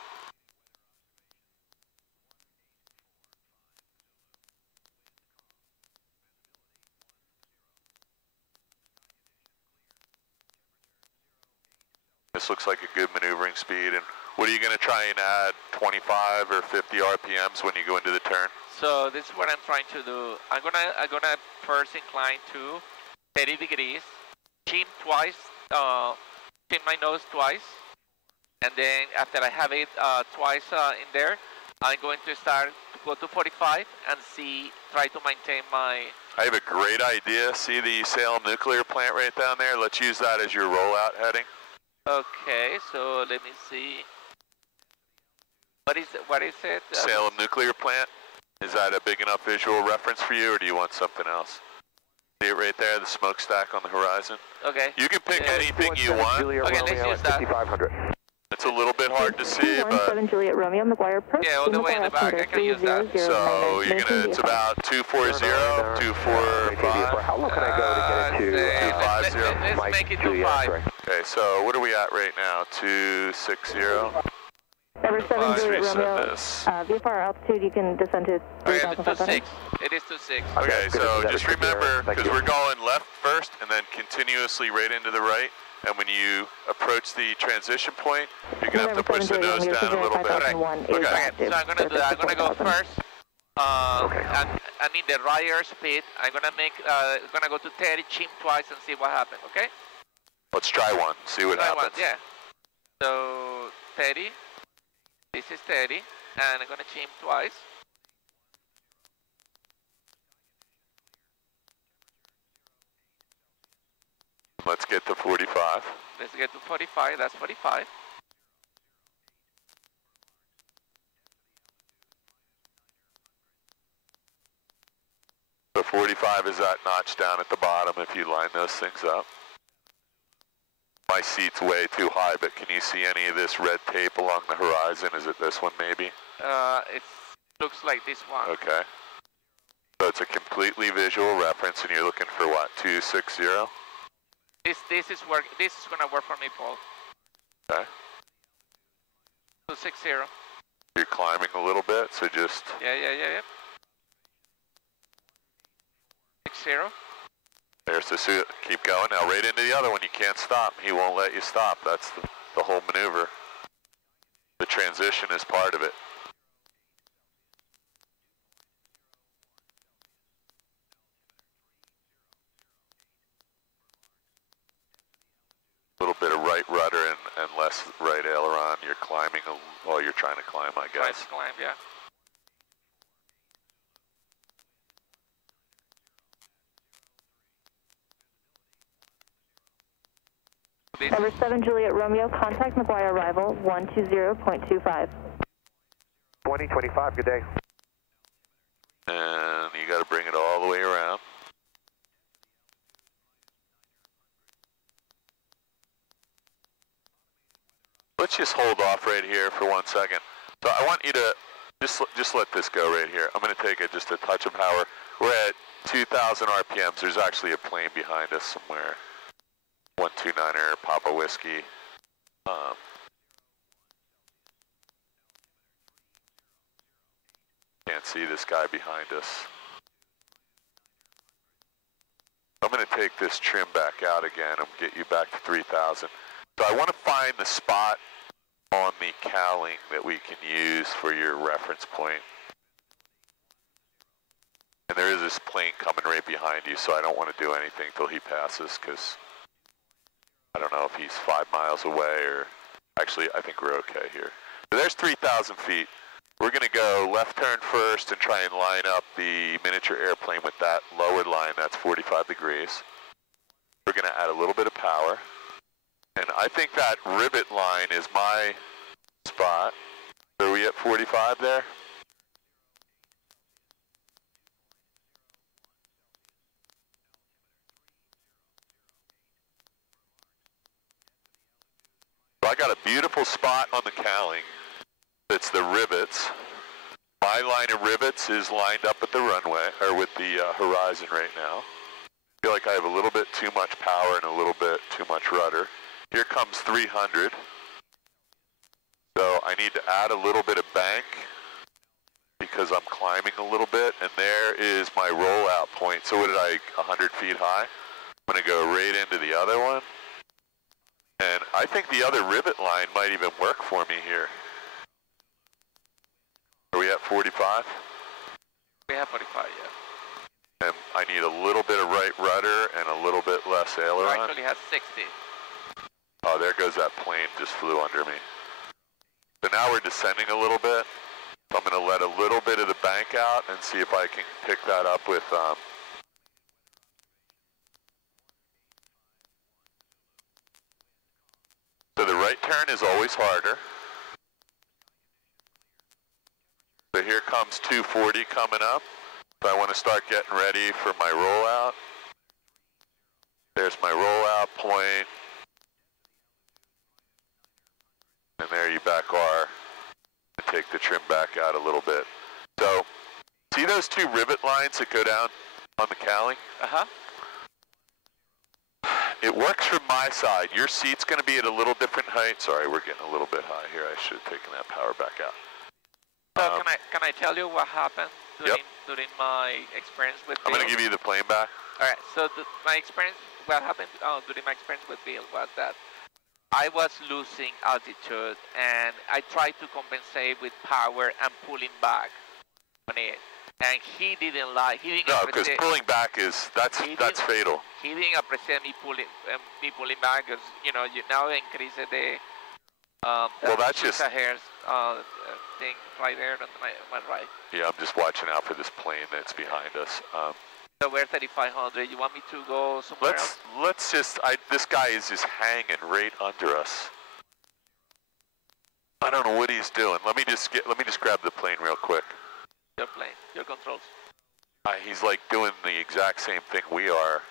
This looks like a good maneuvering speed. And what are you going to try and add, 25 or 50 RPMs when you go into the turn? So this is what I'm trying to do. I'm gonna first incline to 30 degrees, chin twice, chin my nose twice, and then after I have it twice in there, I'm going to start to go to 45 and try to maintain my... I have a great idea. See the Salem nuclear plant right down there? Let's use that as your rollout heading. Okay, so let me see. What is it? Salem nuclear plant. Is that a big enough visual reference for you, or do you want something else? See it right there, the smokestack on the horizon? Okay. You can pick anything you want. Okay, let's use that. 5500. It's a little bit hard to see, but... 17 Juliet Romeo, McGuire approach. Yeah, all the way in the back, I can use that. So you're gonna, it's about 240, 245. How low can I go to get it to 250? Let's make it 25. Okay, so what are we at right now? 260? Number 7 Juliet Romeo, this. VFR altitude, you can descend to 3,500. It is 26. Okay, so just remember, because we're going left first and then continuously right into the right, and when you approach the transition point, you're going to have to push the nose down a little bit. Okay, so I'm going to do that. I'm going to go first. And in the right airspeed, I'm going to go to 30, chin twice and see what happens, okay? Let's try one, see what happens. Yeah. So 30. This is 30, and I'm going to chin twice. Let's get to 45. Let's get to 45, that's 45. So 45 is that notch down at the bottom if you line those things up. My seat's way too high, but can you see any of this red tape along the horizon? Is it this one maybe? Looks like this one. Okay. So it's a completely visual reference, and you're looking for what, 260? This is gonna work for me, Paul. Okay. 260. You're climbing a little bit, so just... Yeah. 60. There's the suit. Keep going. Now right into the other one. You can't stop. He won't let you stop. That's the whole maneuver. The transition is part of it. A little bit of right rudder and less right aileron. You're climbing, well, you're trying to climb, I guess. Trying to climb, yeah. Number 7 Juliet Romeo, contact McGuire arrival 120.25. 2025, good day. And you got to bring it all the way around. Let's just hold off right here for 1 second. So I want you to just let this go right here. I'm going to take it just a touch of power. We're at 2,000 RPMs. There's actually a plane behind us somewhere. 129er, Papa Whiskey. Can't see this guy behind us. I'm going to take this trim back out again and get you back to 3,000. So I want to find the spot on the cowling that we can use for your reference point. And there is this plane coming right behind you, so I don't want to do anything till he passes, because I don't know if he's 5 miles away or... Actually, I think we're okay here. So there's 3,000 feet. We're going to go left turn first and try and line up the miniature airplane with that lowered line. That's 45 degrees. We're going to add a little bit of power. And I think that rivet line is my spot. Are we at 45 there? So I got a beautiful spot on the cowling. It's the rivets. My line of rivets is lined up at the runway, or with the horizon right now. I feel like I have a little bit too much power and a little bit too much rudder. Here comes 300. So I need to add a little bit of bank because I'm climbing a little bit, and there is my rollout point. So what did I, 100 feet high? I'm gonna go right into the other one. And I think the other rivet line might even work for me here. Are we at 45? We have 45, yeah. And I need a little bit of right rudder and a little bit less aileron. You actually have 60. Oh, there goes that plane, just flew under me. So now we're descending a little bit. So I'm going to let a little bit of the bank out and see if I can pick that up with... So the right turn is always harder. So here comes 240 coming up. So I want to start getting ready for my rollout. There's my rollout point. And there you back are. Take the trim back out a little bit. So, see those two rivet lines that go down on the cowling? Uh-huh. It works from my side. Your seat's going to be at a little different height. Sorry, we're getting a little bit high here. I should have taken that power back out. So can I tell you what happened during my experience with Bill? I'm going to give you the plane back. All right. So my experience, what happened during my experience with Bill was that I was losing altitude, and I tried to compensate with power and pulling back on it. And he didn't like. He didn't. No, because pulling back that's fatal. He didn't appreciate me pulling back because you now increase the well, that's just hairs thing right there on my right. Yeah, I'm just watching out for this plane that's behind us. So we're 3,500. You want me to go somewhere else? Let's just. This guy is just hanging right under us. I don't know what he's doing. Let me just grab the plane real quick. Your plane, your controls. He's like doing the exact same thing we are.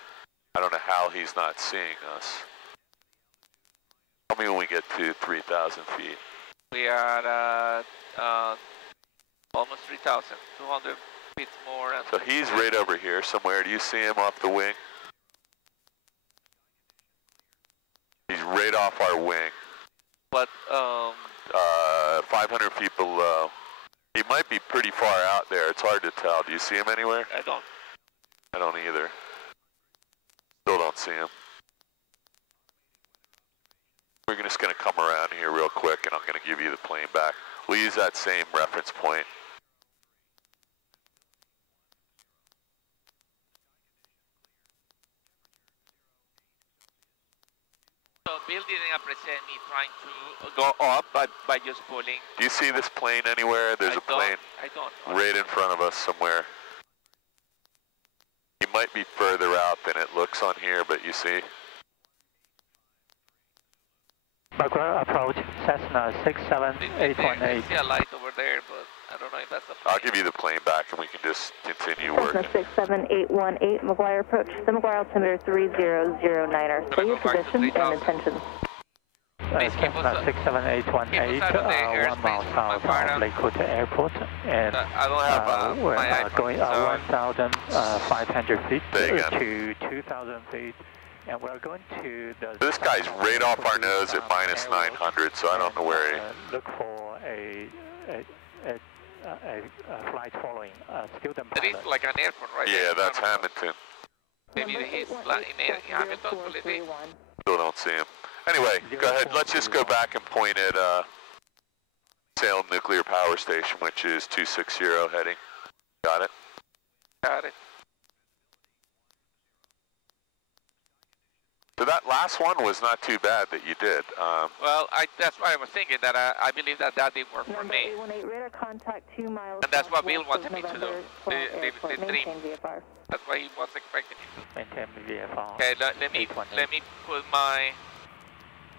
I don't know how he's not seeing us. Tell me when we get to 3,000 feet. We are at Almost 3,000, 200 feet more. And So he's right over here somewhere. Do you see him off the wing? He's right off our wing. But 500 feet below. He might be pretty far out there. It's hard to tell. Do you see him anywhere? I don't. I don't either. Still don't see him. We're just going to come around here real quick and I'm going to give you the plane back. We'll use that same reference point. So Bill didn't appreciate me trying to go up by just pulling. Do you see this plane anywhere? There's a plane I don't. right in front of us somewhere. He might be further out than it looks on here, but you see? Background approach, Cessna 67818. I see a light over there, but I don't know if that's a plane. I'll give you the plane back and we can just continue working. Cessna 67818, McGuire approach. The McGuire altimeter 3009er. Say your position and intention. Cessna 67818, 1 mile south of Lakewood Airport, and I don't have we're my iPhone, going so 1,500 feet There you go. to 2,000 feet, and we're going to the... This guy's right off our nose at minus 900, so I don't know where he... Look for a flight following student It pilot. is like an airport, right? Yeah, that's Hamilton. Maybe he's in Hamilton, will it be? Still don't see him. Anyway, go ahead. Let's just go back and point at Salem Nuclear Power Station, which is 260 heading. Got it? Got it. So that last one was not too bad that you did. Well, that's why I was thinking that I believe that did work for me. 818 radar contact 2 miles. And that's what Bill wanted me to do. The dream. VFR. That's what he was expecting me to do. Maintain VFR. Okay, let me put my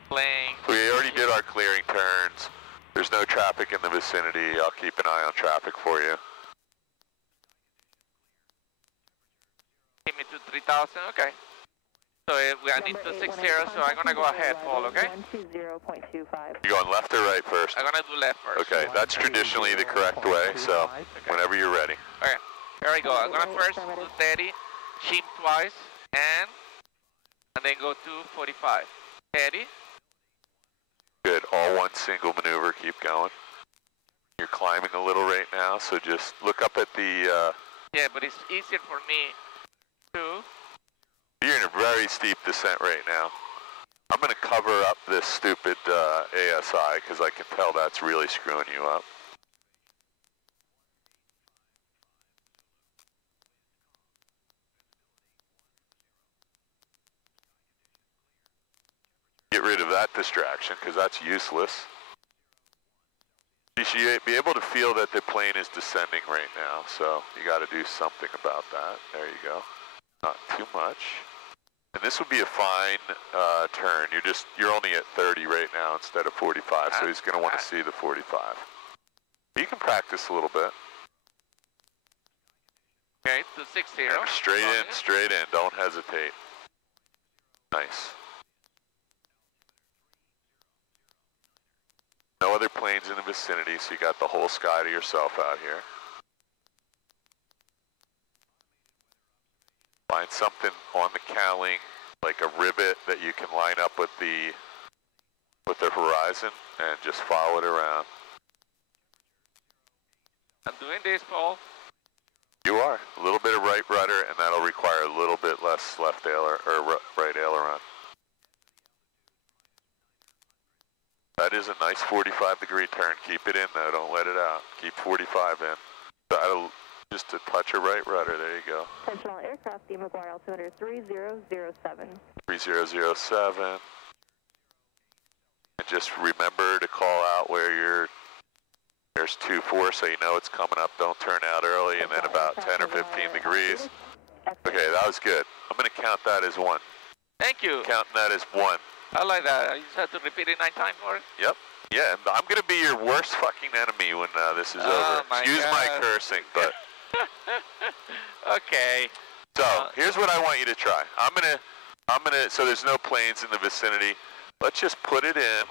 plane. We already did our clearing turns. There's no traffic in the vicinity. I'll keep an eye on traffic for you. Give me to 3,000, okay. So I need 260, so I'm gonna go ahead, Paul, okay? 120.25. You going left or right first? I'm gonna do left first. Okay, that's traditionally the correct way, so whenever you're ready. Okay, here we go. I'm gonna first do 30, shim twice, and then go to 45. 30. Good, all one single maneuver, keep going. You're climbing a little right now, so just look up at the... Yeah, but it's easier for me to... You're in a very steep descent right now. I'm going to cover up this stupid ASI because I can tell that's really screwing you up. Get rid of that distraction because that's useless. You should be able to feel that the plane is descending right now, so you got to do something about that. There you go. Not too much. And this would be a fine turn. You're only at 30 right now instead of 45, so he's going to want to see the 45. You can practice a little bit. Okay, 260. Straight in. Don't hesitate. Nice. No other planes in the vicinity, so you got the whole sky to yourself out here. Find something on the cowling, like a rivet that you can line up with the horizon, and just follow it around. I'm doing this, Paul. You are. A little bit of right rudder, and that'll require a little bit less left aileron, or right aileron. That is a nice 45-degree turn. Keep it in, though. Don't let it out. Keep 45 in. That'll just a touch of right rudder. There you go. Attention all aircraft, the McGuire altimeter 3007. 3007. And just remember to call out where there's 2-4, so you know it's coming up. Don't turn out early, and then about 10 or 15 degrees. Okay, that was good. I'm going to count that as 1. Thank you. Counting that as 1. I like that. You just have to repeat it 9 times for it? Yep. Yeah, I'm going to be your worst fucking enemy when this is over. Excuse my cursing, but... Okay. So, here's what I want you to try. I'm gonna, so there's no planes in the vicinity. let's just put it in.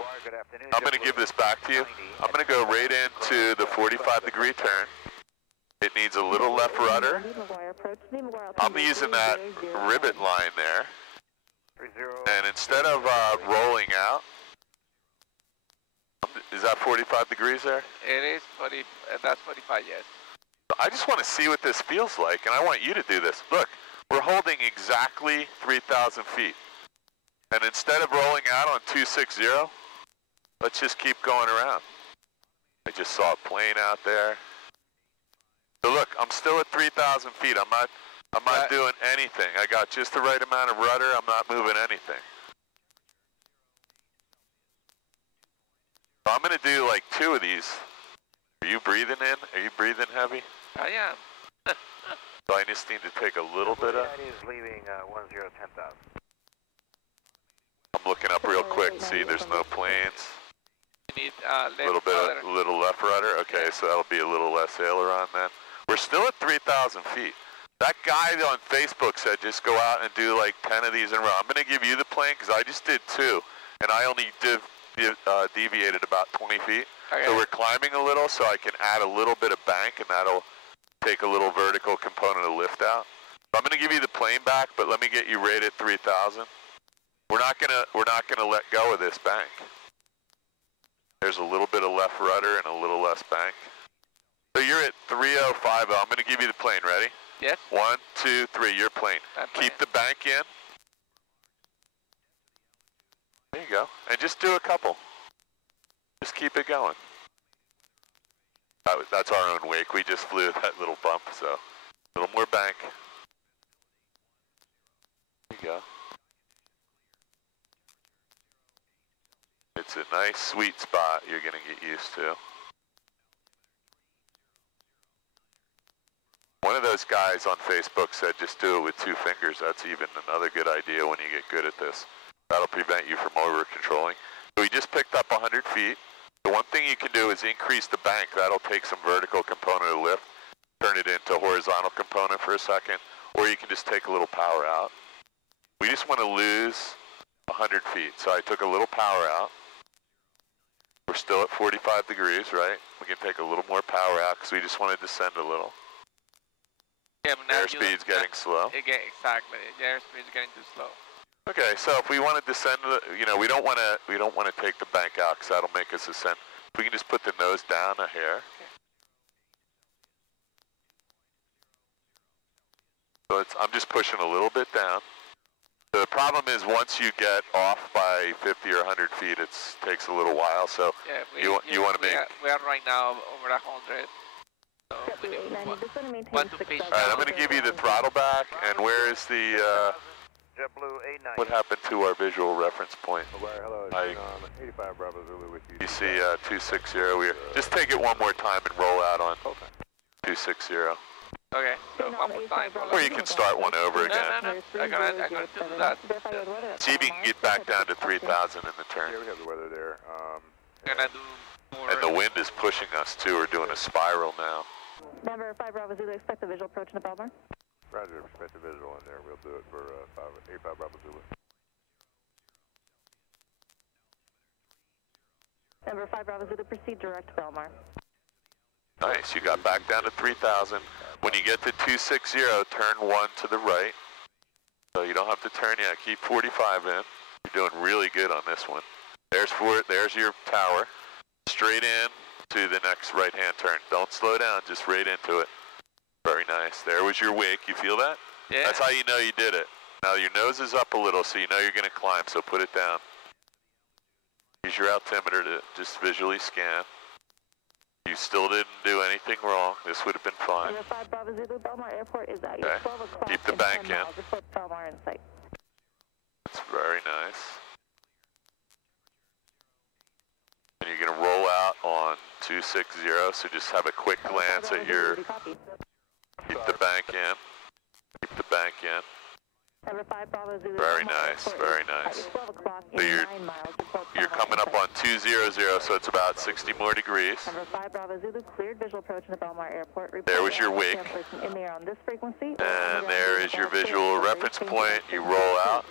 I'm going to give this back to you. I'm going to go right into the 45-degree turn. It needs a little left rudder. I'm using that rivet line there. And instead of rolling out, is that 45 degrees there? It is 40, that's 45, yes. I just want to see what this feels like, and I want you to do this. Look, we're holding exactly 3,000 feet. And instead of rolling out on 260, let's just keep going around. I just saw a plane out there. So look, I'm still at 3,000 feet. I'm not doing anything. I got just the right amount of rudder. I'm not moving anything. So I'm going to do like 2 of these. Are you breathing in? Are you breathing heavy? I am. So I just need to take a little bit of... is leaving 10,000. I'm looking up real quick. See, there's no planes. You need a little left rudder. Okay, so that'll be a little less aileron then. We're still at 3,000 feet. That guy on Facebook said just go out and do like 10 of these in a row. I'm going to give you the plane because I just did 2, and I only deviated about 20 feet. Okay. So we're climbing a little, so I can add a little bit of bank, and that'll take a little vertical component of lift out. So I'm going to give you the plane back, but let me get you right at 3,000. We're not gonna let go of this bank. There's a little bit of left rudder and a little less bank. So you're at 3050. I'm going to give you the plane. Ready? Yes. 1, 2, 3. Your plane. Keep the bank in. There you go. And just do a couple. Just keep it going. That's our own wake. We just flew that little bump, so a little more bank. There you go. It's a nice sweet spot you're going to get used to. One of those guys on Facebook said just do it with 2 fingers. That's even another good idea when you get good at this. That'll prevent you from over-controlling. So we just picked up 100 feet. The one thing you can do is increase the bank. That'll take some vertical component of lift, turn it into horizontal component for a second, or you can just take a little power out. We just want to lose 100 feet. So I took a little power out. We're still at 45 degrees, right? We can take a little more power out because we just want to descend a little. Yeah, airspeed's getting slow. Exactly. The airspeed's getting too slow. Okay, so if we want to descend, we don't want to take the bank out because that'll make us ascend. We can just put the nose down a hair. So I'm just pushing a little bit down. The problem is once you get off by 50 or 100 feet, it takes a little while. So yeah, you want to make. We are right now over 100. So we want to fish. All right, I'm going to give you the throttle back. And where is the? JetBlue 89. What happened to our visual reference point? Hello, 85 Bravo Zulu with you. You see 260. Just take it one more time and roll out on 260. Okay, so one more time. Or you can start one over again. No. I'm gonna do that. See if you can get back down to 3,000 in the turn. Yeah, we have the weather there. I'm gonna do more. And the wind is pushing us too. We're doing a spiral now. Number 5 Bravo Zulu, expect the visual approach in the Belmar. Roger, expect the visual in there. We'll do it for 85 Bravo Zulu. Number 5 Bravo Zulu, proceed direct to Belmar. Nice, you got back down to 3,000. When you get to 260, turn 1 to the right. So you don't have to turn yet. Keep 45 in. You're doing really good on this one. There's your tower. Straight in to the next right-hand turn. Don't slow down, just right into it. Very nice. There was your wake. You feel that? Yeah. That's how you know you did it. Now your nose is up a little, so you know you're going to climb, so put it down. Use your altimeter to just visually scan. You still didn't do anything wrong. This would have been fine. 5 Bravo Zulu, Belmar Airport is at 12 o'clock. Keep the bank in. Report Belmar in sight. That's very nice. And you're going to roll out on 260, so just have a quick glance at your... Keep the bank in. Keep the bank in. Very nice, very nice. So you're coming up on 200, so it's about 60 more degrees. There was your wake. And there is your visual reference point. You roll out.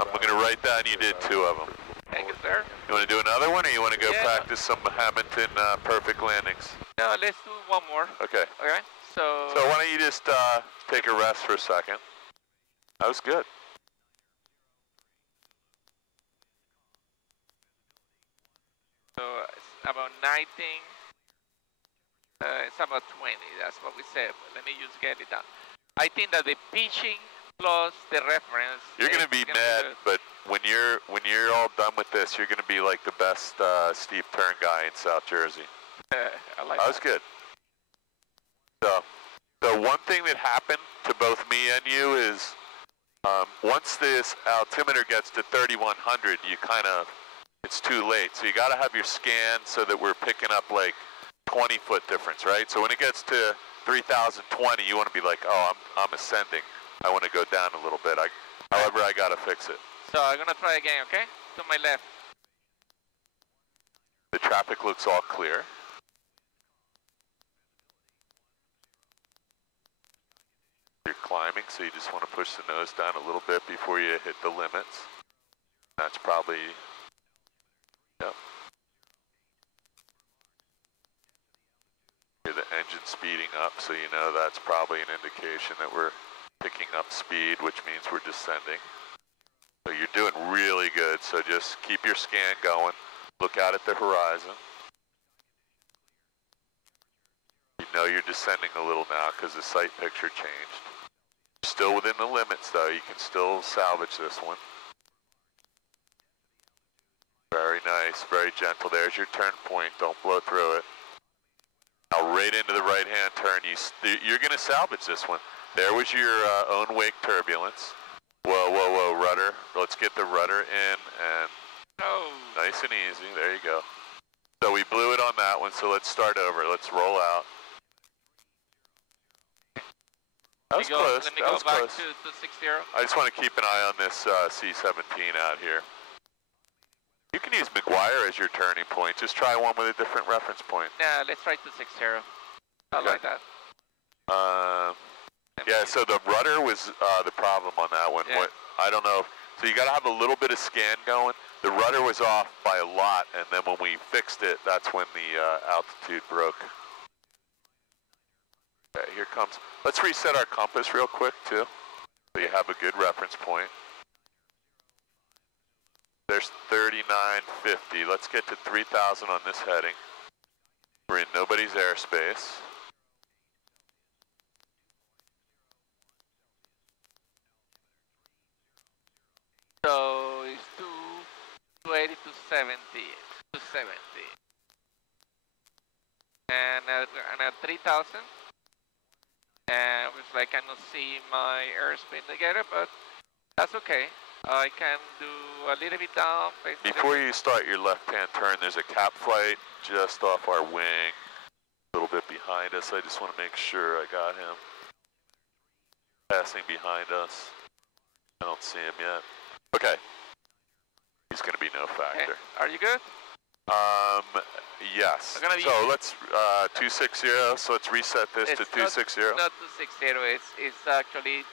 I'm going to write down you did 2 of them. Thank you, sir. You want to do another one, or you want to go practice some Hamilton perfect landings? No, let's do one more. Okay. Okay. So why don't you just take a rest for a second? That was good. So it's about 19. It's about 20. That's what we said. Let me just get it done. I think that the pitching plus the reference. You're gonna be mad, but when you're all done with this, you're gonna be like the best steep turn guy in South Jersey. I like that. Was good. So one thing that happened to both me and you is once this altimeter gets to 3100, it's too late. So you got to have your scan so that we're picking up like 20-foot difference, right? So when it gets to 3020, you want to be like, oh, I'm ascending. I want to go down a little bit. However, I got to fix it. So I'm going to try again, okay? To my left. The traffic looks all clear. You're climbing, so you just want to push the nose down a little bit before you hit the limits. That's probably, yep. Hear the engine speeding up, so you know that's probably an indication that we're picking up speed, which means we're descending. So you're doing really good, so just keep your scan going. Look out at the horizon. You know you're descending a little now because the sight picture changed. Still within the limits though, you can still salvage this one. Very nice, very gentle. There's your turn point, don't blow through it. Now right into the right hand turn, you're going to salvage this one. There was your own wake turbulence. Whoa, whoa, whoa, rudder. Let's get the rudder in and nice and easy, there you go. So we blew it on that one, so let's start over. Let's roll out. That was close. Let me go back to 60. I just want to keep an eye on this C-17 out here. You can use McGuire as your turning point. Just try one with a different reference point. Yeah, let's try 260. I like that. Yeah, so the rudder was the problem on that one. Yeah. I don't know. So you got to have a little bit of scan going. The rudder was off by a lot, and then when we fixed it, that's when the altitude broke. Okay, here comes. Let's reset our compass real quick too, so you have a good reference point. There's 3950. Let's get to 3000 on this heading. We're in nobody's airspace. So it's 280 to 70. 270. And at 3000. And it's like I cannot see my airspeed together, but that's okay. I can do a little bit down. Before you start your left-hand turn, there's a cap flight just off our wing, a little bit behind us. I just want to make sure I got him. Passing behind us. I don't see him yet. Okay. He's going to be no factor. Okay. Are you good? Yes. So let's 260. So let's reset this to 260. Not 260. It's actually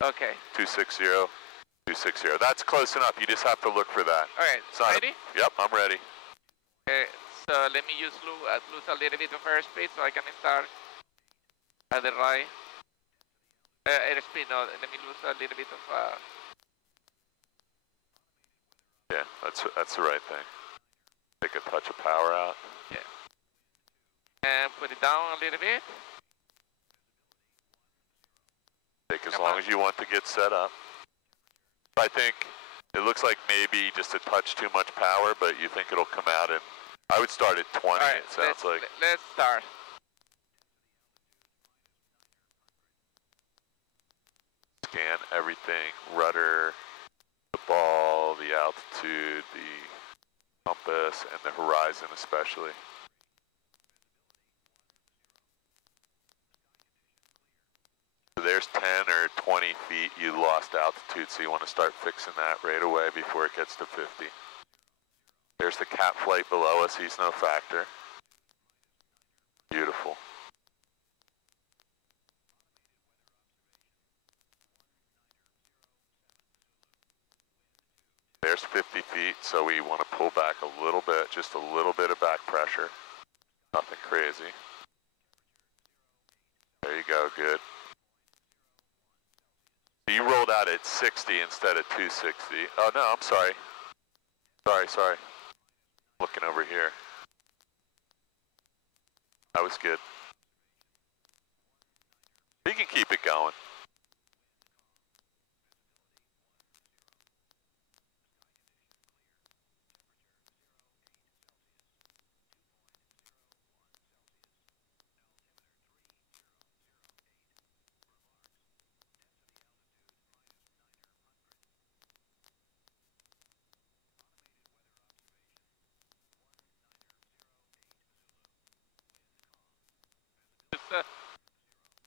okay. 260. 260. That's close enough. You just have to look for that. All right. Ready? Yep, I'm ready. Okay. So let me lose a little bit of airspeed so I can start at the right airspeed. No, let me lose a little bit of. Yeah, that's the right thing. Take a touch of power out. Yeah. And put it down a little bit. Take as long as you want to get set up. I think it looks like maybe just a touch too much power, but you think it'll come out and I would start at 20, right, it sounds like. Let's start. Scan everything, rudder, the ball, the altitude, the compass, and the horizon especially. So there's 10 or 20 feet you lost altitude, so you want to start fixing that right away before it gets to 50. There's the cap flight below us, he's no factor. Beautiful. requires 50 feet, so we want to pull back a little bit, just a little bit of back pressure. Nothing crazy. There you go, good. You rolled out at 60 instead of 260. Oh no, I'm sorry. Sorry. Looking over here. That was good. You can keep it going.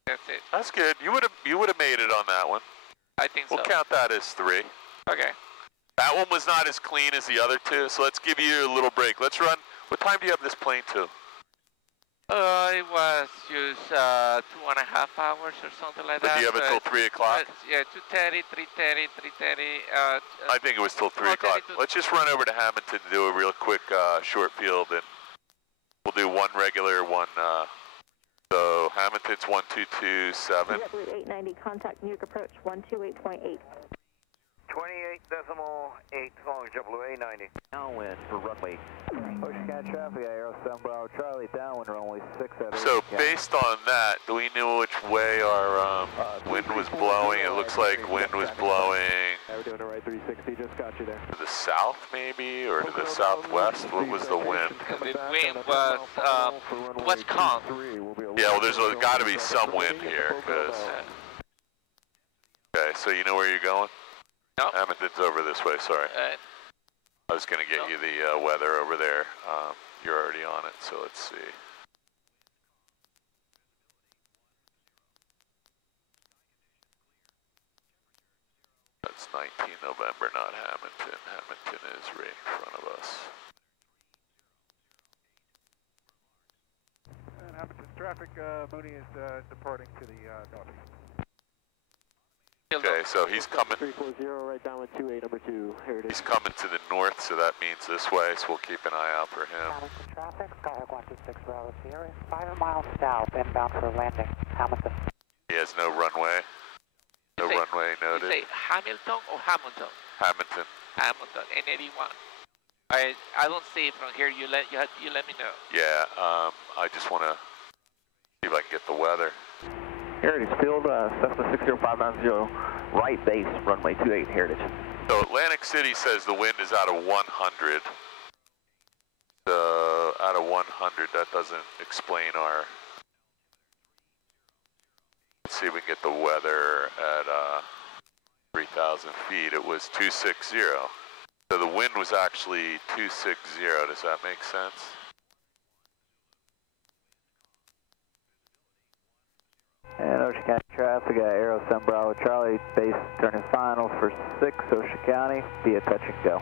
That's it. That's good. You would have made it on that one. I think so. We'll count that as 3. Okay. That one was not as clean as the other 2, so let's give you a little break. Let's run. What time do you have this plane to? It was just 2.5 hours or something like that. Did you have it till 3 o'clock? Yeah, 2:30, 3:30, 3:30. I think it was till 3 o'clock. Let's just run over to Hamilton to do a real quick short field, and we'll do one regular, one. So Hamilton's 1227. 890, contact New York approach 128.8. 28.8, long JetBlue 890. Downwind for runway. Ocean County traffic, Aero 7 Bravo Charlie, downwind runway 6 at So based on that, do we know which way our wind was blowing? It looks like wind was blowing. We're doing it right 360, just got you there. To the south maybe, or to the southwest? What was the wind? The wind was calm. Yeah, well there's got to be some wind here, because... Okay, so you know where you're going? No. Hamilton's over this way, sorry. I was going to get you the weather over there. You're already on it, so let's see. That's 19 November, not Hamilton. Hamilton is right in front of us. And Hamilton's traffic, Mooney is departing to the northeast. Okay, so he's coming. 340 right down with 28 number 2. Here it is. He's coming to the north, so that means this way. So we'll keep an eye out for him. Hamilton traffic, Skyhawk 126 Bravo Sierra, 5 miles south, inbound for landing. Hamilton. He has no runway. No runway noted. You say Hamilton or Hamilton? Hamilton. Hamilton, N81. I don't see it from here. You let me know. Yeah, I just want to see if I can get the weather. Heritage Field, Cessna 60590, right base, runway 28, Heritage. So Atlantic City says the wind is out of 100. So out of 100, that doesn't explain our... Let's see if we can get the weather at 3,000 feet. It was 260. So the wind was actually 260. Does that make sense? And Ocean County traffic, Aero 7 Bravo Charlie, base turning final for 6, Ocean County, via touch and go.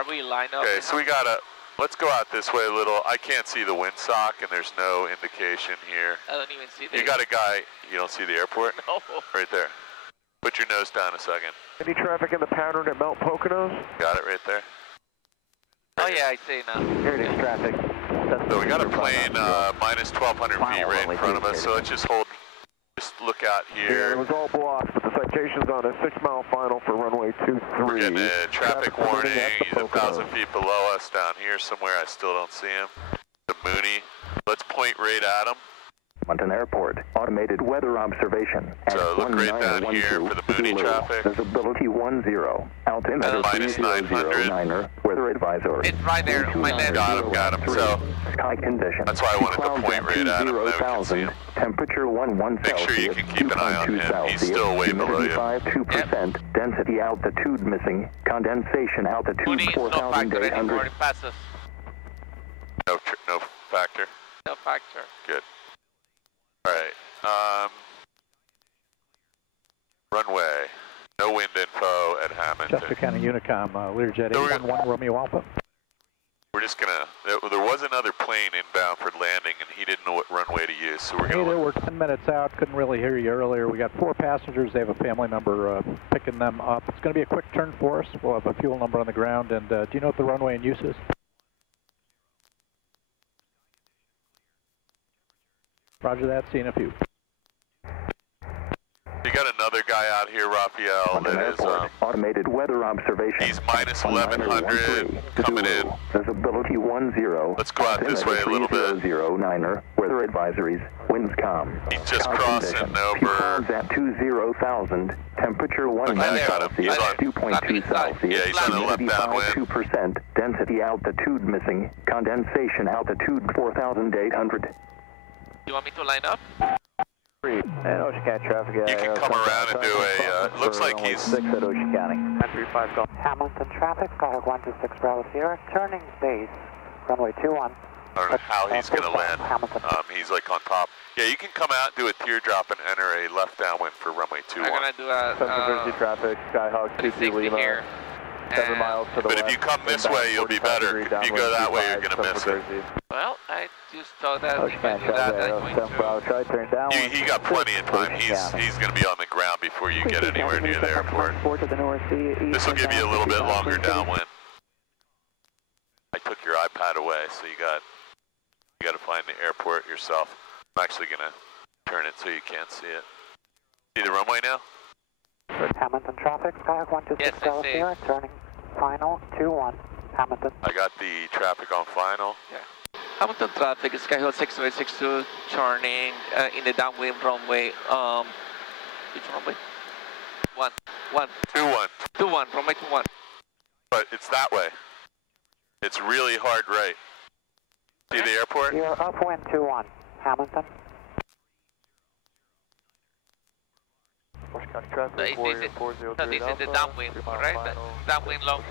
Are we lined up? Okay, so we gotta, let's go out this way a little. I can't see the windsock and there's no indication here. I don't even see the... You got a guy, you don't see the airport? No. Right there. Put your nose down a second. Any traffic in the pattern at Mount Poconos? Got it right there. Oh yeah, I see now. Heritage traffic. So we got a plane minus 1,200 feet right in front of us, so let's just look out Yeah, here. it was all blocked, but the citation's on a 6-mile final for runway 23. We're getting a traffic warning. He's 1,000 feet below us down here somewhere. I still don't see him. The Mooney. Let's point right at him. Mountain Airport, automated weather observation. So look right down here for the Mooney traffic. Visibility 10, altimeter minus 3009er, weather advisory. It's right there on my left. Got him. So sky conditions. that's why I wanted to point right at him. Now we can see him. Temperature 11 Make sure you can keep an eye on him. He's still way below you. 2%, density altitude missing, condensation altitude Mooney is no 4,000 factor anymore. 800. It passes. No factor. No factor. Good. All right. Runway. No wind info at Hamilton. Chester County Unicom, Learjet So 811 Romeo Alpha. We're just gonna, there was another plane inbound for landing and he didn't know what runway to use, so we're gonna... Hey there, we're 10 minutes out, couldn't really hear you earlier. We got 4 passengers, they have a family member picking them up. It's gonna be a quick turn for us, we'll have a fuel number on the ground, and do you know what the runway in use is? Roger that, seeing a few. You got another guy out here, Rafael, that is, automated weather observation. he's minus 1100 coming in. Visibility 10. Let's go out this way a little bit. 9er, weather advisories, winds calm. He's just crossing over. At 20,000, temperature 1 Celsius, He's on 2.2 Celsius. Yeah, he's on the left downwind. 2%, density altitude missing, condensation altitude 4,800. You want me to line up? And Ocean County traffic. You can come around and do a, looks like he's... 6 at Ocean County. 935 go. Hamilton traffic, Skyhawk 126 Bravo Sierra, turning base, runway 21. I don't know how he's going to land. Hamilton. He's like on top. Yeah, you can come out, do a teardrop, and enter a left downwind for runway 21. I'm going to do a... Jersey traffic, Skyhawk 22 Lima. Here. 7 miles to the but west. if you come this way, you'll be better. If you go that way, you're going to miss it. Well, I just thought that Ocean County traffic, 7 Bravo, try turn down. He got plenty of time. He's going to be on the ground before you get anywhere near the airport. This will give you a little bit longer downwind. I took your iPad away, so you got to find the airport yourself. I'm actually going to turn it so you can't see it. See the runway now? Hamilton traffic, Skyhawk 126 Bravo Sierra, turning final 21, Hamilton. I got the traffic on final. Yeah. Hamilton traffic, Skyhawk 6862, turning in the downwind runway, which runway? 21. 21, runway 21. But it's that way. It's really hard right. See the airport? You're upwind 21, Hamilton. Ocean County traffic, Warrior 403 So this is the downwind, right? The downwind long,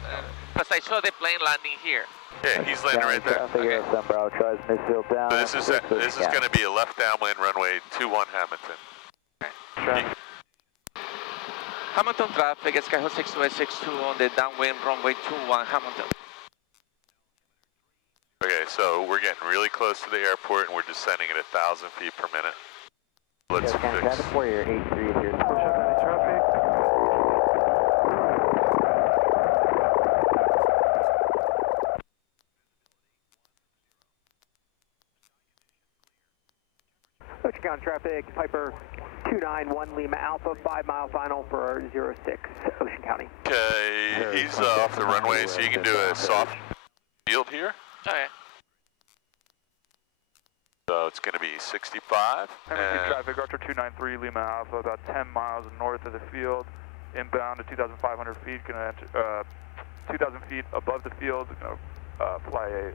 because I saw the plane landing here. Yeah, he's landing right there. Okay. 7 Bravo, tries midfield down. So this is going to be a left downwind runway 21 Hamilton. Okay. Hamilton traffic, Skyhawk 6862 on the downwind runway 21 Hamilton. Okay, so we're getting really close to the airport and we're descending at 1,000 feet per minute. Let's fix. Traffic Warrior 83 here. Ocean County traffic, Piper 291 Lima Alpha, 5 mile final for 06 Ocean County. Okay, he's off the runway, so you can do a soft field here. Okay. So it's going to be 65. Hamilton traffic, Archer 293 Lima Alpha, about 10 miles north of the field, inbound to 2,500 feet, going to enter 2,000 feet above the field, going to fly a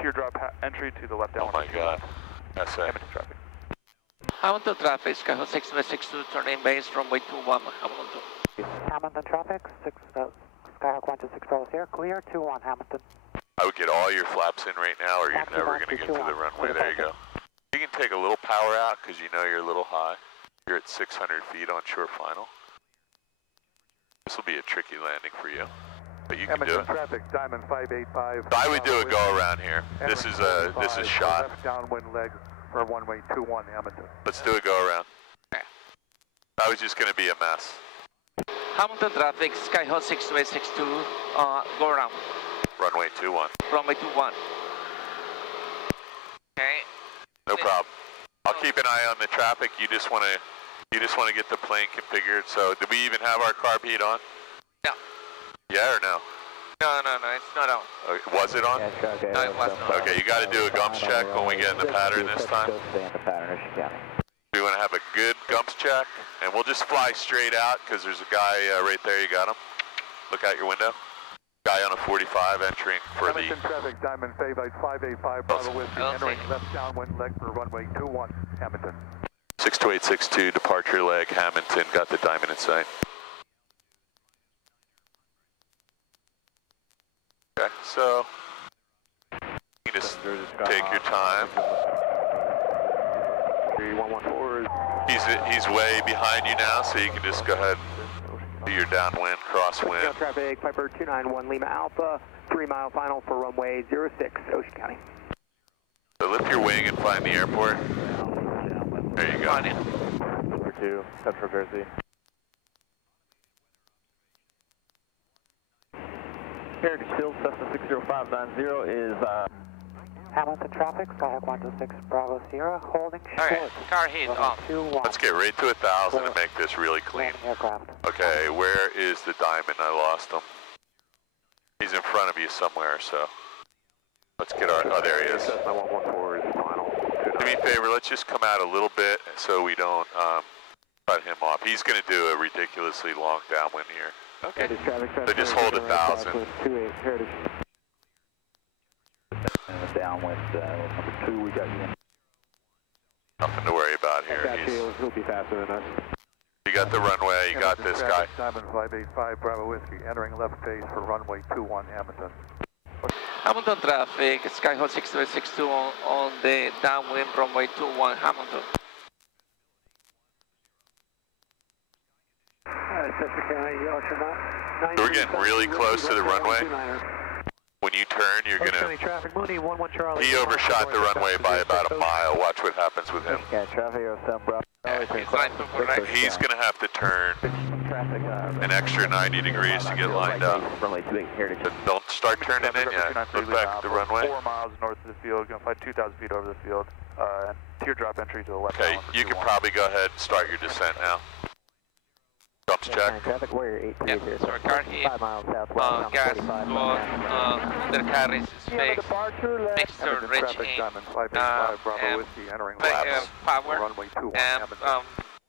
teardrop entry to the left downwind. Oh my God, that's it. Hamilton traffic. Hamilton traffic, Skyhawk 6862, turning base runway 21 Hamilton. Hamilton traffic, Skyhawk 126 Bravo Sierra, clear 21 Hamilton. I would get all your flaps in right now or you're never going to get to the runway. There you go. You can take a little power out because you know you're a little high. You're at 600 feet on short final. This will be a tricky landing for you, but you can do it. Traffic, Diamond 585. I would do a go around here. This is shot. Left downwind leg for runway 21 Hamilton. Let's do a go around. I was just going to be a mess. Hamilton traffic, Skyhawk 6862, go around. Runway 21. Runway 21. Okay. No problem. I'll keep an eye on the traffic. You just want to get the plane configured. So, did we even have our carb heat on? No. Yeah or no? No, it's not on. Okay, was it on? Yeah, okay. No, it was not. Okay, you got to do a gumps check when we get in the pattern this time. Stay in the pattern, Ocean County. We want to have a good gumps check, and we'll just fly straight out because there's a guy right there. You got him. Look out your window. Guy on a 45 entering for the... Hamilton traffic, Diamond 585, Bravo Whiskey, entering left downwind leg for runway 21, Hamilton. 62862, departure leg, Hamilton, got the diamond in sight. Okay, so... You just take your time. 3114 He's way behind you now, so you can just go ahead. You're downwind, crosswind. Traffic, Piper 291 Lima Alpha, 3 mile final for runway 06, Ocean County. So lift your wing and find the airport. There you go. Number 2, Central Jersey. Heritage Field, Cessna 60590 is Hamilton traffic, Skyhawk 126 Bravo Sierra, holding short. Okay, car heat off. Let's get right to 1,000 and make this really clean. Okay, where is the diamond? I lost him. He's in front of you somewhere, so let's get our, oh, there he is. Do me a favor, let's just come out a little bit so we don't cut him off. He's going to do a ridiculously long downwind here. Okay. So just hold 1,000. downwind, number 2, we got you in. Nothing to worry about here. He'll be faster than us. You got the runway, you got this guy. Diamond 585 Bravo Whiskey, entering left base for runway 21 Hamilton. Hamilton traffic, Skyhawk 6262 on the downwind runway 21 Hamilton. We're getting really close to the runway. When you turn, you're gonna. He overshot the runway by about a mile. Watch what happens with him. He's gonna have to turn an extra 90 degrees to get lined up. But don't start turning in yet. Look back at the runway. 4 miles north of the field, gonna fly 2,000 feet over the field. Teardrop entry to the left. Okay, you can probably go ahead and start your descent now. Jumps check. Traffic warrior 838 Yep, here. so our car hit, 5 miles southwest. gas was, the car is fixed, mixture rich in, power, and,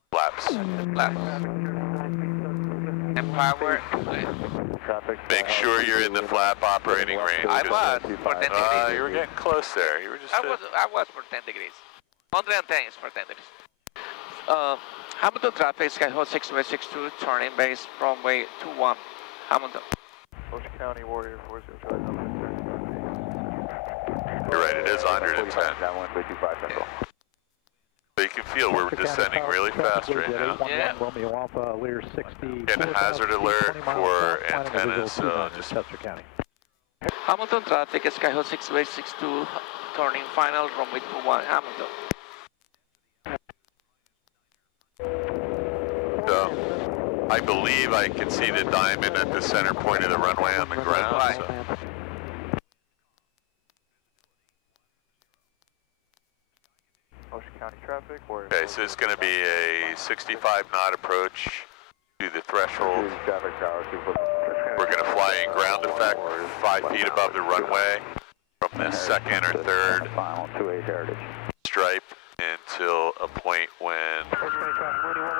Flaps. and power. Make sure you're in the flap operating range. I was for 10 degrees. You were getting close there. You were just. I was for 10 degrees. 110 is for 10 degrees. Hamilton traffic, Skyhawk 6262, turning base, runway 21, Hamilton. Ocean County Warrior 405. You're right, it is 110. So you can feel we're descending really fast right now. Yeah. Romeo Alpha, Lear 60. Get a hazard alert for antennas, just. Hamilton traffic, Skyhawk 6862, turning final, runway 21, Hamilton. So, I believe I can see the diamond at the center point of the runway on the ground. So. Ocean County traffic. Okay, so it's going to be a 65 knot approach to the threshold. We're going to fly in ground effect 5 feet above the runway from the second or third stripe until a point when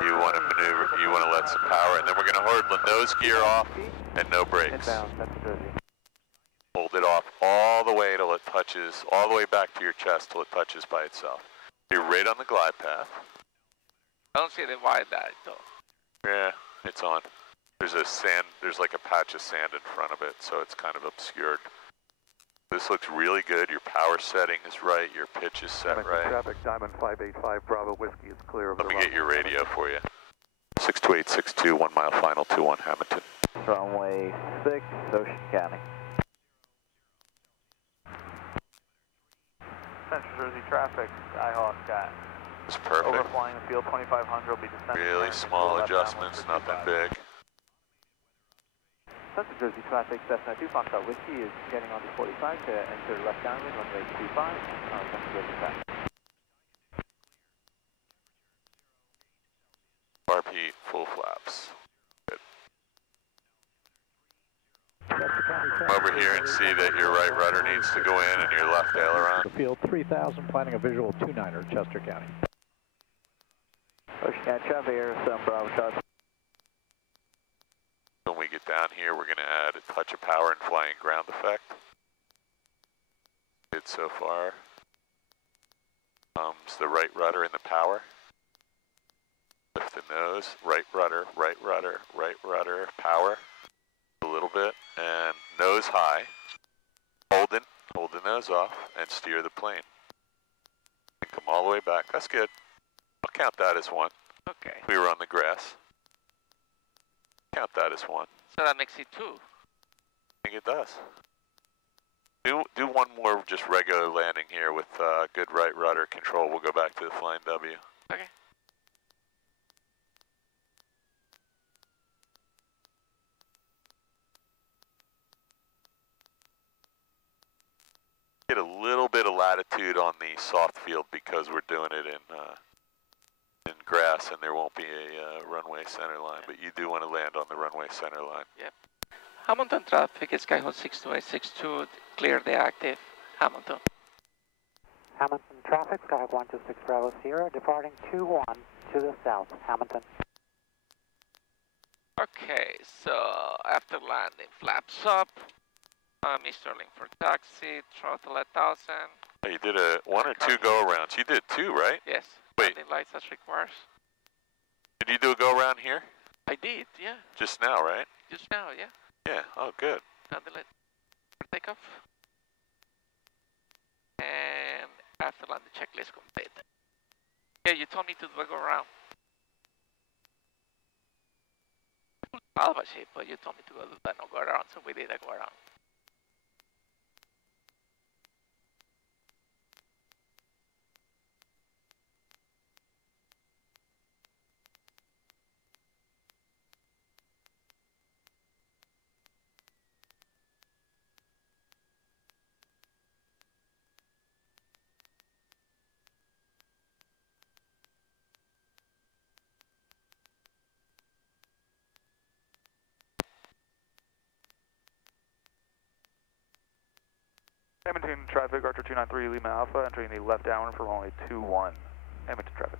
you want to maneuver, you want to let some power, and then we're going to hold the nose gear off and no brakes. Hold it off all the way till it touches, all the way back to your chest till it touches by itself. You're right on the glide path. I don't see the wide light though. Yeah, it's on. There's like a patch of sand in front of it, so it's kind of obscured. This looks really good. Your power setting is right. Your pitch is set right. Traffic, Diamond 585 Bravo Whiskey is clear of Let me get your radio for you. 62862, 1 mile final, 21 Hamilton. Runway 6, Ocean County. Central Jersey traffic, Skyhawk got. It's perfect. Overflying the field, 2500 will be descending. Really small adjustments, nothing big. Central Jersey traffic, Cessna 2 Foxtrot Whiskey is getting on to 45 to enter left downwind, runway 25, Central Jersey traffic. RP, full flaps. Good. Come over here and see that your right rudder needs to go in and your left aileron. The field 3000, planning a visual 29er, Chester County. Ocean County traffic, Arizona Bravo Charlie. When we get down here, we're going to add a touch of power and flying ground effect. Good so far. Comes the right rudder in the power. Lift the nose, right rudder, power. A little bit, and nose high. Hold the nose off, and steer the plane. And come all the way back. That's good. I'll count that as one. Okay. We were on the grass. Count that as one. So that makes it 2. I think it does. Do one more just regular landing here with good right rudder control. We'll go back to the flying W. Okay. Get a little bit of latitude on the soft field because we're doing it in grass and there won't be a runway center line, but you do want to land on the runway center line. Yep. Hamilton traffic, Skyhawk 62862, clear the active. Hamilton. Hamilton traffic, Skyhawk 126 Bravo Sierra, departing 21 to the south. Hamilton. Okay, so after landing, flaps up. Sterling for taxi, throttle 1000. Oh, you did a 1 or 2 go-arounds. You did 2, right? Yes. Wait. Landing lights as requires. Did you do a go-around here? I did, yeah. Just now, right? Just now, yeah. Yeah, oh good. Landing light for takeoff. And after landing checklist complete. Yeah, you told me to do a go-around. Salvage it, but you told me to do that no go-around, so we did a go-around. Hamilton traffic, Archer 293 Lima Alpha, entering the left downwind for runway 21. Hamilton traffic.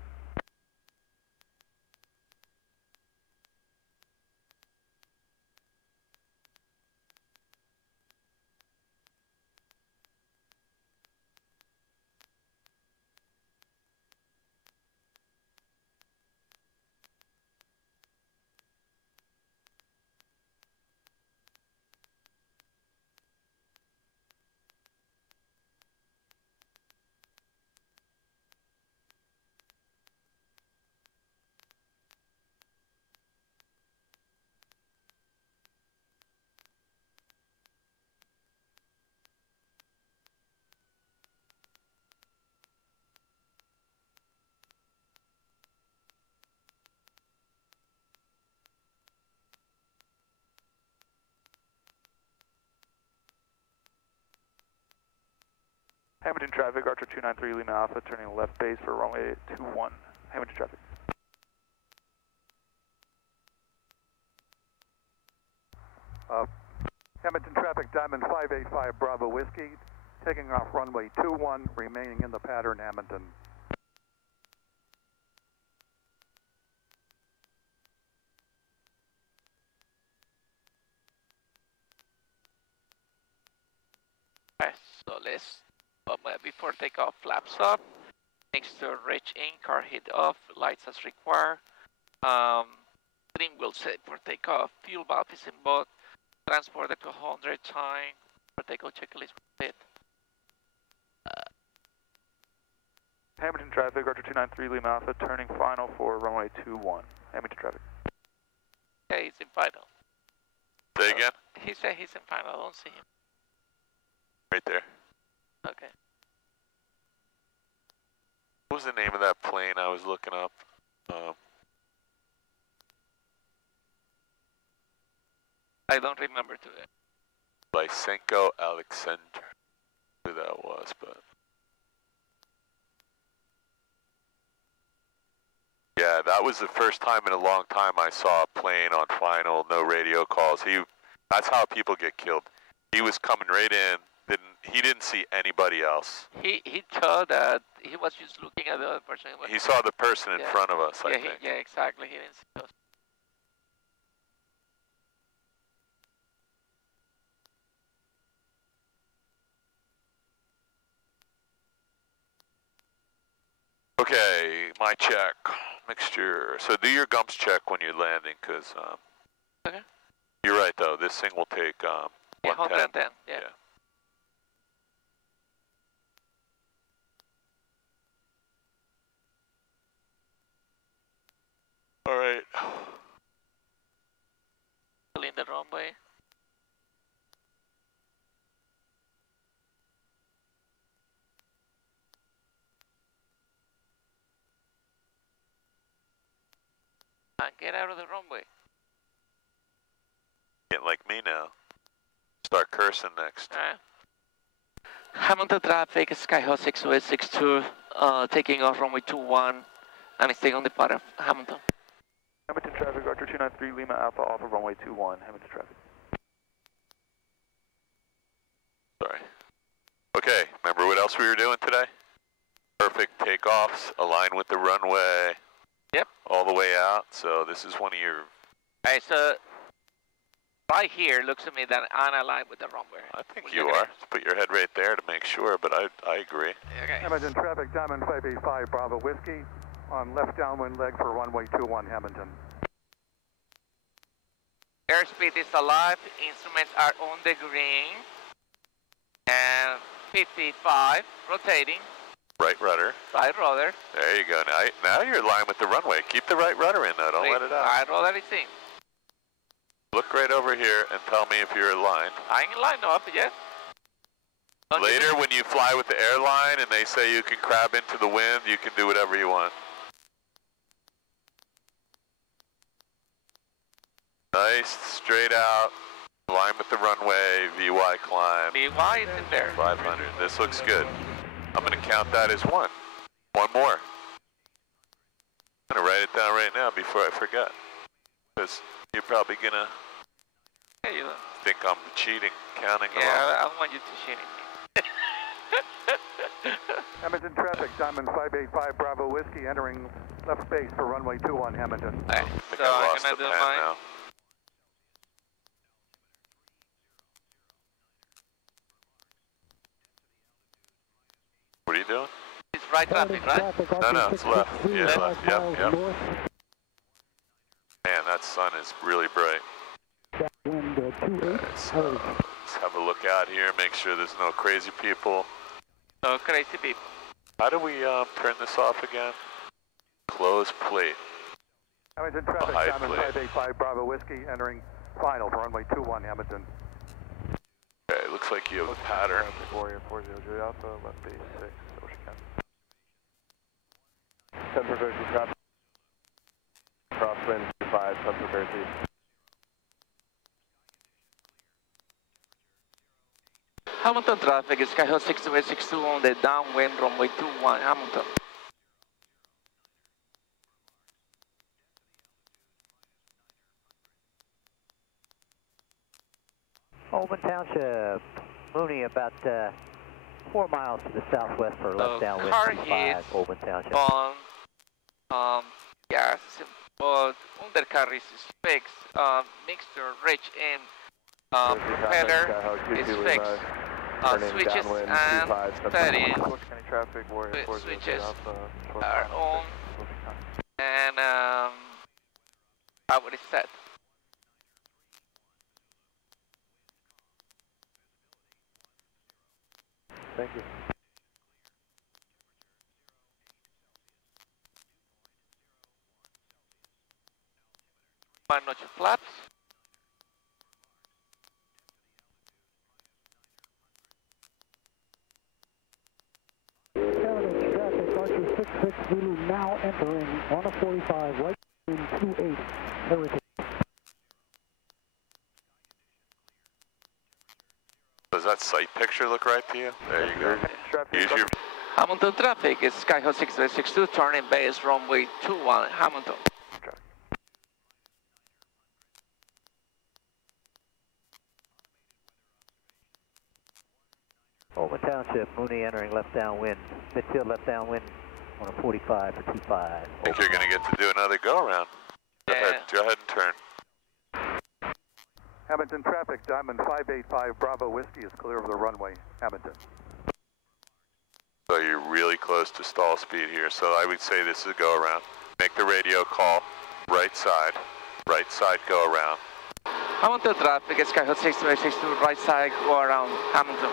Hamilton traffic, Archer 293 Lima Alpha, turning left base for runway 21. Hamilton traffic. Hamilton traffic, Diamond 585 Bravo Whiskey, taking off runway 21, remaining in the pattern, Hamilton. Alright, so let's, before takeoff, flaps up. Next to reach in, car heat off, lights as required. Trim wheel set for takeoff, fuel valve is in both. Transported to 100 time for takeoff checklist complete. Hamilton traffic, Archer 293 Lima Alpha, turning final for runway 21. Hamilton traffic. Yeah, he's in final. Say again? He said he's in final, I don't see him. Right there. Okay. What was the name of that plane I was looking up? I don't remember today. Lysenko Alexander. Who that was, but yeah, that was the first time in a long time I saw a plane on final, no radio calls. That's how people get killed. He was coming right in. He didn't see anybody else. He saw that he was just looking at the other person. He saw the person in front of us, I think. Yeah, exactly. He didn't see us. Okay, my check, mixture. So do your gumps check when you're landing, because okay. You're right though. This thing will take 110. Yeah. All right. between the runway. And get out of the runway. Getting like me now. Start cursing next. Hamilton traffic, Skyhawk 60862, taking off runway 21, and staying on the part of Hamilton. Hamilton traffic, Archer 293, Lima Alpha, off of runway 21, Hamilton traffic. Sorry. Okay, remember what else we were doing today? Perfect takeoffs, align with the runway. Yep. All the way out, so this is one of your... Alright, so right here looks to me that I'm aligned with the runway. I think you are. Just put your head right there to make sure, but I agree. Okay. Hamilton traffic, Diamond 585 Bravo Whiskey on left downwind leg for runway 21 Hamilton. Airspeed is alive, instruments are on the green, and 55, rotating. Right rudder. Right rudder. There you go. Now you're in line with the runway. Keep the right rudder in though, don't let it out. Right rudder is in. Look right over here and tell me if you're aligned. I'm in line up, yes. Later when you fly with the airline and they say you can crab into the wind, you can do whatever you want. Nice, straight out, line with the runway, VY climb. VY is in there. 500, this looks good. I'm going to count that as one. One more. I'm going to write it down right now before I forget. Because you're probably going to think I'm cheating, counting along. Yeah, I don't want you to cheat me. Hamilton traffic, Diamond 585 Bravo Whiskey entering left base for runway 21 Hamilton. Okay, so I'm going to do mine. Now. What are you doing? It's right traffic, right? No, it's left. Yeah, left. Yep. Man, that sun is really bright. Let's have a look out here, make sure there's no crazy people. No crazy people. How do we turn this off again? Close plate. Hamilton traffic, Diamond 585 Bravo Whiskey entering final for runway 21 Hamilton. Okay, looks like you have a pattern. Warrior 400 Alpha, left base 6, Ocean County. Central Jersey traffic. Crosswind 5, Central Jersey. Hamilton traffic, Skyhawk 60862 on the downwind runway 21, Hamilton. Oldman Township, Mooney about 4 miles to the southwest for left downwind 5, Oldman Township. On gas, but undercarriage is fixed, mixture rich in propeller is fixed. Switches and steady switches are on, and power is set. Thank you. One notch of flaps. Traffic, Archer 66 Zulu now entering on a 45, right in 28, Heritage. Does that sight picture look right to you? There you go. Use your... Hamilton traffic is Skyhawk 662 turning base runway 21, Hamilton. Oldman Township, Mooney entering left downwind, midfield left downwind on a 45 for 25. I think you're going to get to do another go-around. Go ahead and turn. Hamilton traffic, Diamond 585 Bravo Whiskey is clear of the runway, Hamilton. So you're really close to stall speed here, so I would say this is a go-around. Make the radio call, right side go around. Hamilton traffic, Skyhawk 662, right side go around, Hamilton.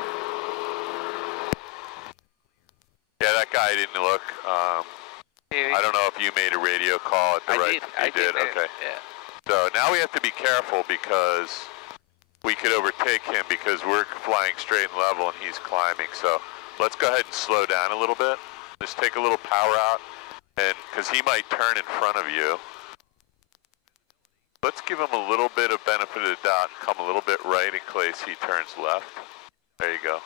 Yeah, that guy didn't look. I don't know if you made a radio call at the right. I did. Okay. Yeah. So now we have to be careful because we could overtake him because we're flying straight and level and he's climbing. So let's go ahead and slow down a little bit. Just take a little power out, and because he might turn in front of you. Let's give him a little bit of benefit of the doubt and come a little bit right in case he turns left. There you go.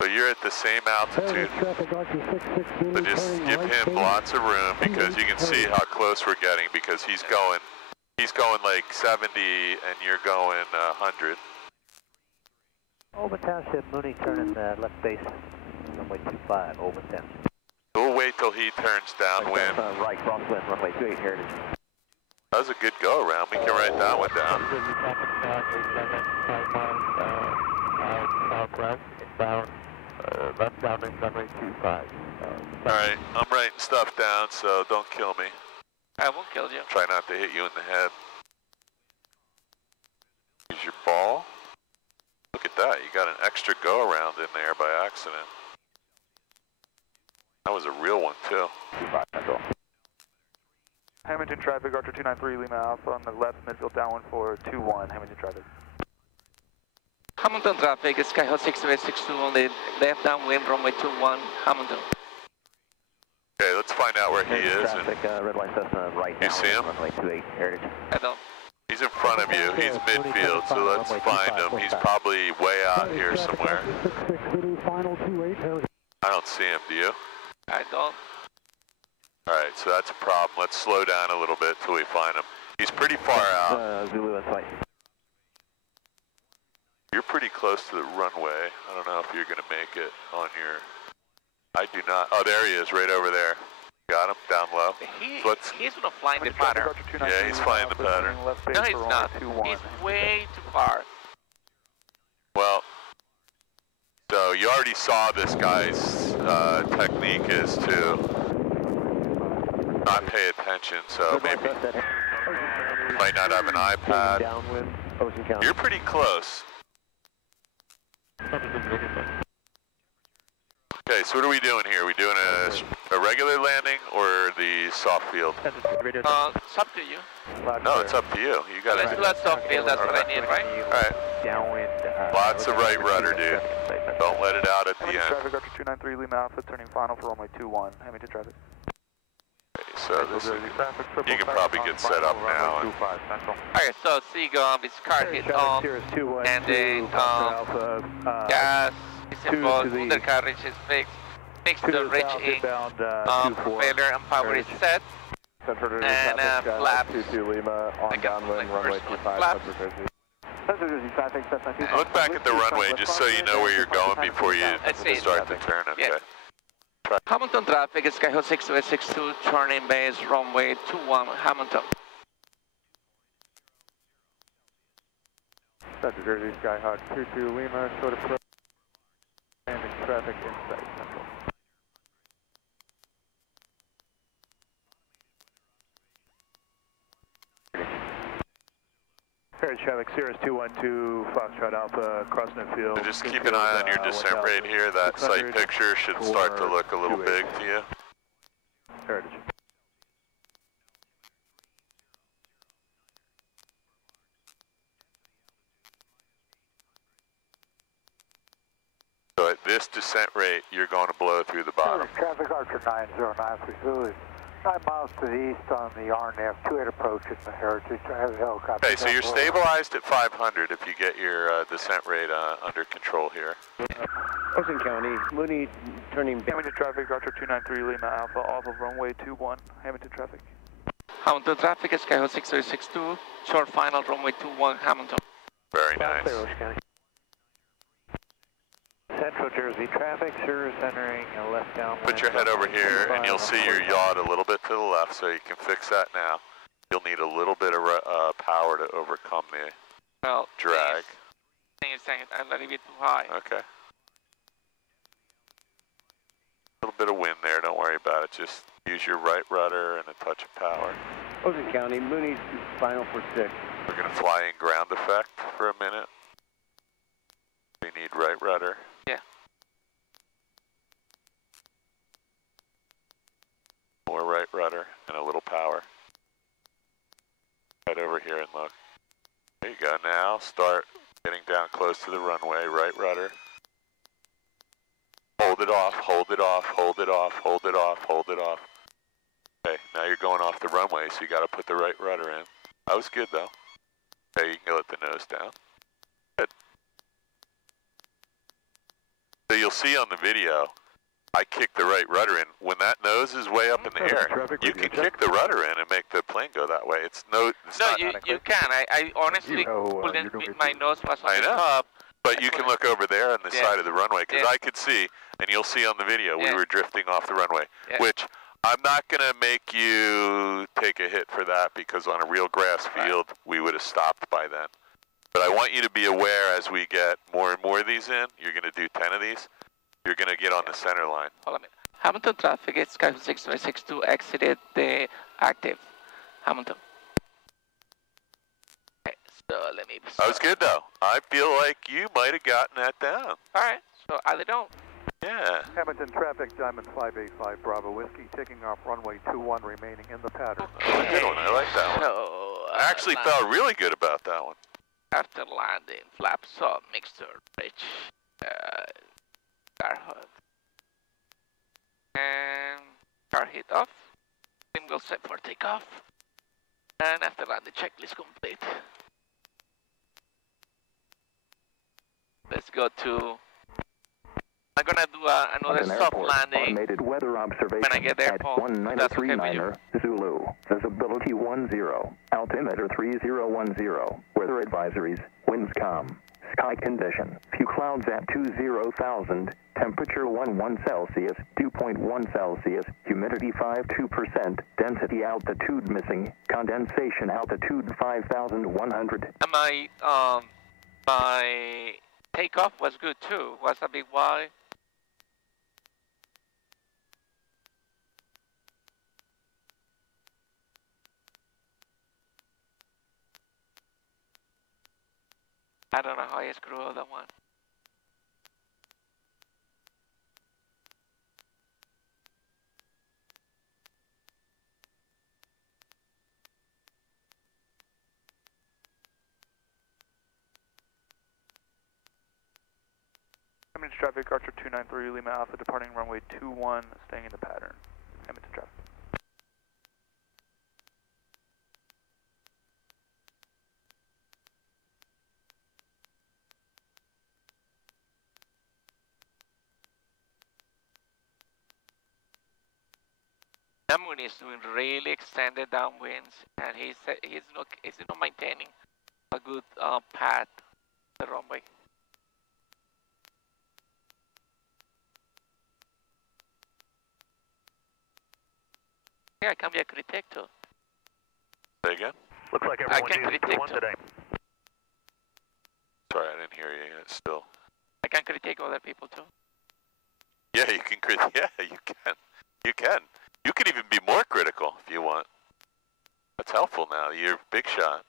So you're at the same altitude. So just give him lots of room because you can see how close we're getting because he's going like 70 and you're going 100. Open Township, Mooney turning left base, runway 25, Open Township. We'll wait till he turns downwind. Right, crosswind, runway 28, Heritage. That was a good go around. We can write that one down. Left downwind, runway 25. Alright, I'm writing stuff down, so don't kill me. I won't kill you. Try not to hit you in the head. Use your ball. Look at that, you got an extra go around in there by accident. That was a real one too. Hamilton traffic, Archer 293 Lima Alpha on the left midfield downwind for 21, Hamilton traffic. Hamilton traffic, Skyhawk 6862 on the left downwind, runway 21, Hamilton. Okay, let's find out where he is. Traffic, red line Cessna right now. You see him? Runway 28, Heritage. I don't. He's in front of you. He's midfield, so let's find him. He's probably way out here somewhere. I don't see him, do you? I don't. Alright, so that's a problem. Let's slow down a little bit till we find him. He's pretty far out. Zulu and flight. You're pretty close to the runway. I don't know if you're going to make it on your... I do not. Oh, there he is, right over there. Got him, down low. He's not flying the pattern. Yeah, he's flying the pattern. No, he's not. He's way too far. Well, so you already saw this guy's technique is to not pay attention, so maybe you might not have an iPad. You're pretty close. Okay, so what are we doing here? Are we doing a regular landing or the soft field? It's up to you. No, it's up to you. You got Let's do that soft field, that's what I need, right? Alright. Lots of right rudder, dude. Don't let it out at the end. Traffic, Archer 293 Lima Alpha, turning final for runway 21, Hamilton traffic. Okay, so this is, you can probably get set up now. Okay, so Seagull, this car hit on, and then gas is involved, undercarriage is fixed, mixture rich ink, propeller and power is set, and flaps, flaps. Look back at the runway just so you know where you're going before you start the turn, okay? Yeah. Hamilton traffic, Skyhawk 6862, turning base, runway 21, Hamilton. Central Jersey, Skyhawk 22 Lima, short approach, landing traffic inside Central. Heritage traffic, Cirrus 212, Foxtrot Alpha, crossing the field. So just keep an eye on your descent rate here. That sight picture should start to look a little big to you. Heritage. So at this descent rate, you're going to blow through the bottom. Traffic Archer 909 for Zulu. 9 miles to the east on the RNF, 28 approach at the Heritage. I have a helicopter. Okay, so you're stabilized at 500 if you get your descent rate under control here. Ocean County, Mooney turning... Hamilton traffic, Archer 293 Lima Alpha, off of runway 21, Hamilton traffic. Hamilton traffic, Skyhawk 6862, short final, runway 21, Hamilton. Very nice. Central Jersey traffic, Cirrus entering left downwind. Put your head over here and you'll see your yacht a little bit to the left, so you can fix that now. You'll need a little bit of power to overcome the drag. I'm a little bit too high. Okay. A little bit of wind there, don't worry about it. Just use your right rudder and a touch of power. Ocean County, Mooney final for 6. We're going to fly in ground effect for a minute. We need right rudder. Yeah. More right rudder and a little power. Head over here and look. There you go. Now start getting down close to the runway. Right rudder. Hold it off, hold it off, hold it off, hold it off, hold it off. Okay, now you're going off the runway, so you got to put the right rudder in. That was good, though. Okay, you can let the nose down. Good. So you'll see on the video, I kicked the right rudder in. When that nose is way up in the air, you can kick the rudder in and make the plane go that way. It's not you can. I honestly couldn't. My nose was on the top. But you can look over there on the side of the runway, because I could see, and you'll see on the video, we were drifting off the runway, which I'm not going to make you take a hit for that, because on a real grass field, we would have stopped by then. But I want you to be aware as we get more and more of these in, you're going to do 10 of these, you're going to get on the center line. Hold on a minute. Hamilton traffic, it's Sky 6262 exited the active. Hamilton. So let me. That was good though. I feel like you might have gotten that down. All right. So either don't. Yeah. Hamilton traffic, Diamond 585 Bravo Whiskey, taking off runway 21, remaining in the pattern. That was a good one. I like that one. I actually felt really good about that one. After landing, flaps up, mixture, rich, car hook, and car hit off. Single set for takeoff, and after landing, checklist complete. Let's go to. I'm gonna do another soft landing automated weather observation when I get there. At 1939er Zulu. Visibility 10. Altimeter 3010. Weather advisories. Winds calm. Sky condition. Few clouds at 20,000. Temperature 11 Celsius. Dew point 1 Celsius. Humidity 52%. Density altitude missing. Condensation altitude 5,100. And my takeoff was good too. Was a big Y. I don't know how I screw up that one. Hamilton traffic, Archer 293, Lima Alpha, departing runway 21, staying in the pattern. Hamilton traffic. Moon is doing really extended downwinds, and he's not maintaining a good path the runway. Yeah, I can be a critic too. Say again? Looks like everyone used 2-1 today. Sorry, I didn't hear you yet still. I can critique other people too. Yeah, you can critique. Yeah, you can. You can. You can even be more critical if you want. That's helpful now. You're a big shot.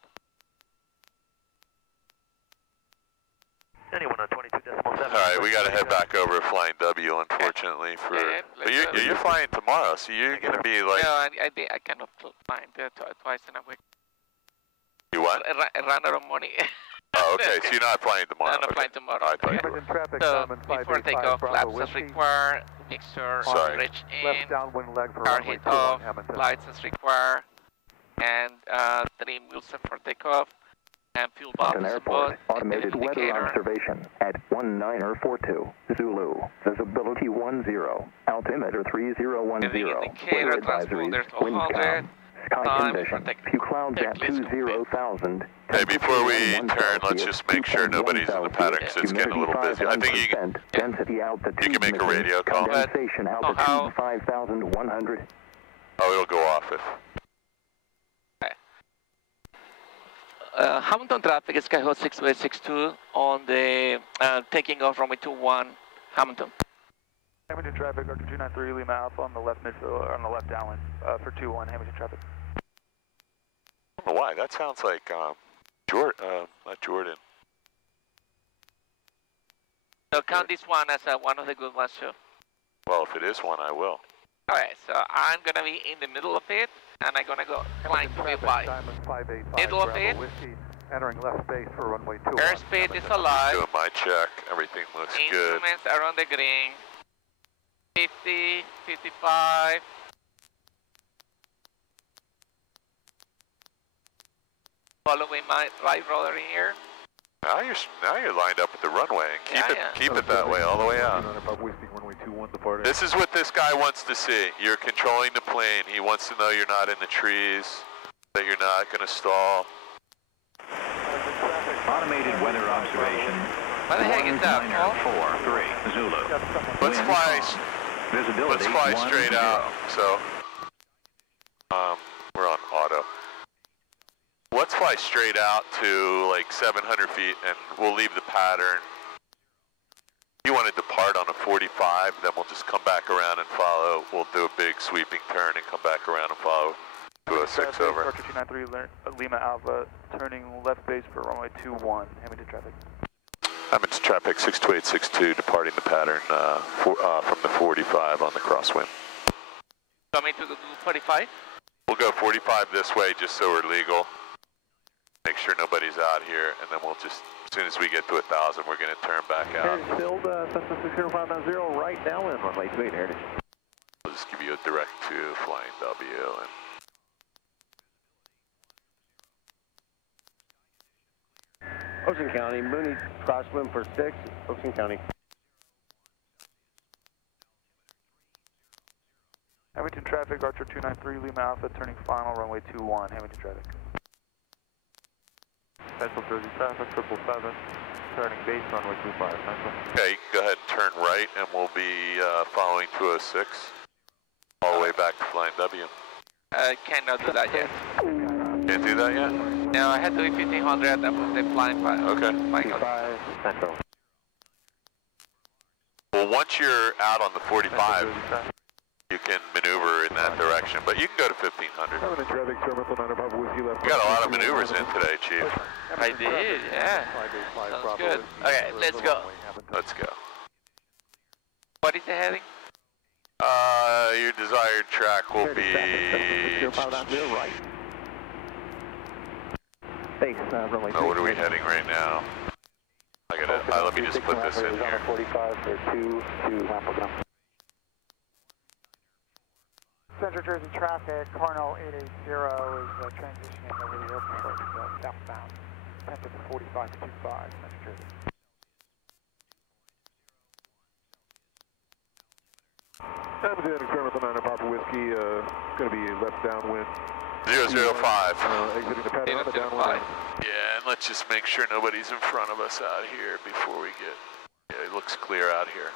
Anyone on 22.7. All right, we got to head back over to Flying W, unfortunately. For but you're flying tomorrow, so you're going to be like. No, I cannot fly twice in a week. You what? I ran out of money. Oh, okay. So you're not flying tomorrow. I'm not flying tomorrow. Hamilton traffic, So Diamond before 585 takeoff, Bravo flaps as Whiskey. required, mixture, rich Left in, downwind leg for car runway hit 21, off, Hamilton. lights as required, and trim wheels set for takeoff, and fuel Hamilton bombs Airport, both, automated weather observation at 1942. Zulu. Visibility 10. Altimeter 3010. Weather advisories. Wind calm. Sky condition. Few clouds at 20,000. Hey, before we turn, let's just make sure nobody's in the pattern because it's getting a little busy. I think you can make a radio call. Condensation altitude 5,100. Oh, it'll go off if. Hamilton traffic is Skyhawk 6862 on the taking off runway 21, Hamilton. Hamilton traffic, Archer 293, Lima Alpha on the left midfield, on the left downwind for 21, Hamilton traffic. I don't know why. That sounds like not Jordan. So count this one as one of the good ones too. Well, if it is one, I will. Alright, so I'm gonna be in the middle of it, and I'm gonna go climb to be by. Middle of it. Whiskey, entering left base for runway 21. Airspeed is alive. Doing my check. Everything looks good. Instruments are on the green. 50, 55. Following my right rudder here. Now you're lined up with the runway. And keep it that way all the way out. This is what this guy wants to see. You're controlling the plane. He wants to know you're not in the trees, that you're not going to stall. Automated weather observation. What the heck is that, Paul? 4-3 Zulu. Let's fly straight out. So, we're on auto. Let's fly straight out to like 700 feet, and we'll leave the pattern. If you want to depart on a 45, then we'll just come back around and follow. We'll do a big sweeping turn and come back around and follow 206 over. Departure 293 Lima Alpha, turning left base for runway 21, Hamilton traffic. Hamilton traffic 62862, departing the pattern from the 45 on the crosswind. Coming to the 45? We'll go 45 this way just so we're legal. Make sure nobody's out here, and then we'll just, as soon as we get to 1,000, we're going to turn back out. Filled, Cessna 60590, right downwind, runway 28, Heritage. We'll just give you a direct to flying W. And Ocean County, Mooney, crosswind for 6, Ocean County. Hamilton traffic, Archer 293 Lima Alpha, turning final, runway 21, Hamilton traffic. Central Jersey traffic, 777, turning base, runway 25, Central. okay, go ahead and turn right, and we'll be following 206 all the way back to flying W. Cannot do that yet. Can't do that yet? No, I had to do 1500, that was the flying by. Okay. 25, Central. Well, once you're out on the 45, you can maneuver in that direction, but you can go to 1500. We got a lot of maneuvers in today, Chief. I did, yeah. Sounds good. Okay, let's go. Let's go. What is the heading? Your desired track will be... Oh, what are we heading right now? Let me just put this in here. 45 for 2 Appleton. Central Jersey traffic, Carnell 880 is transitioning over the airport southbound. Temp is 45 to 25, Central Jersey. Hamilton, experiment with 9 Papa Whiskey, going to be left downwind. 005. Exiting the pattern on the downwind. Yeah, and let's just make sure nobody's in front of us out here before we get... Yeah, it looks clear out here.